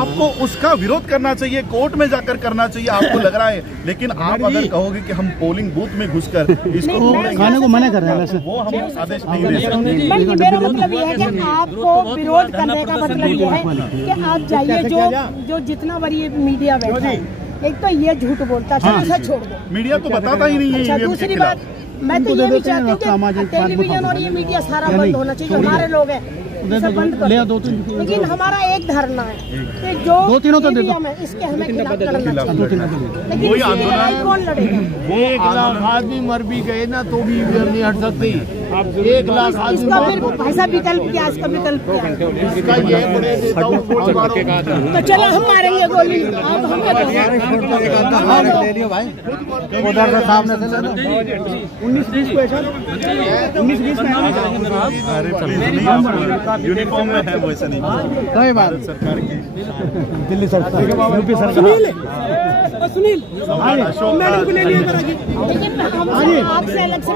आपको उसका विरोध करना चाहिए, कोर्ट में जाकर करना चाहिए, आपको लग रहा है। लेकिन आप अगर कहोगे कि हम पोलिंग बूथ में घुसकर इसको खाने को मना कर रहे हैं, वो हम आदेश नहीं दे सकते। मेरा मतलब ये है कि आपको विरोध करने का मतलब ये है कि आप जाइए, जो जितना बड़ी मीडिया बैठा है, एक तो ये झूठ बोलता है, उसे छोड़ दो। मीडिया तो बताता ही नहीं है। दूसरी बात, मैं तो ये भी चाहती हूँ कि टेलीविजन और ये मीडिया सारा बंद होना चाहिए। हमारे लोग हैं बंद कर, लेकिन हमारा एक धारणा है कि जो ईवीएम है इसके हमें खिलाफ लड़ना चाहिए। लेकिन लड़ाई कौन लड़ेगा? 1 लाख आदमी मर भी गए ना तो भी ईवीएम नहीं हट सकती। 1 लाख आदमी इसका फिर पैसा विकल्प क्या? इसका विकल्प क्या? तो चलो हम मारेंगे गोली, आप हमें उधर से सामने से 19-20 क्वेश्चन 19-20 यूनिफॉर्म में है, वैसे नहीं। सही बात। सरकार की दिल्ली सरकार, यूपी सरकार। सुनील मैडम को ले लिया आपसे अलग से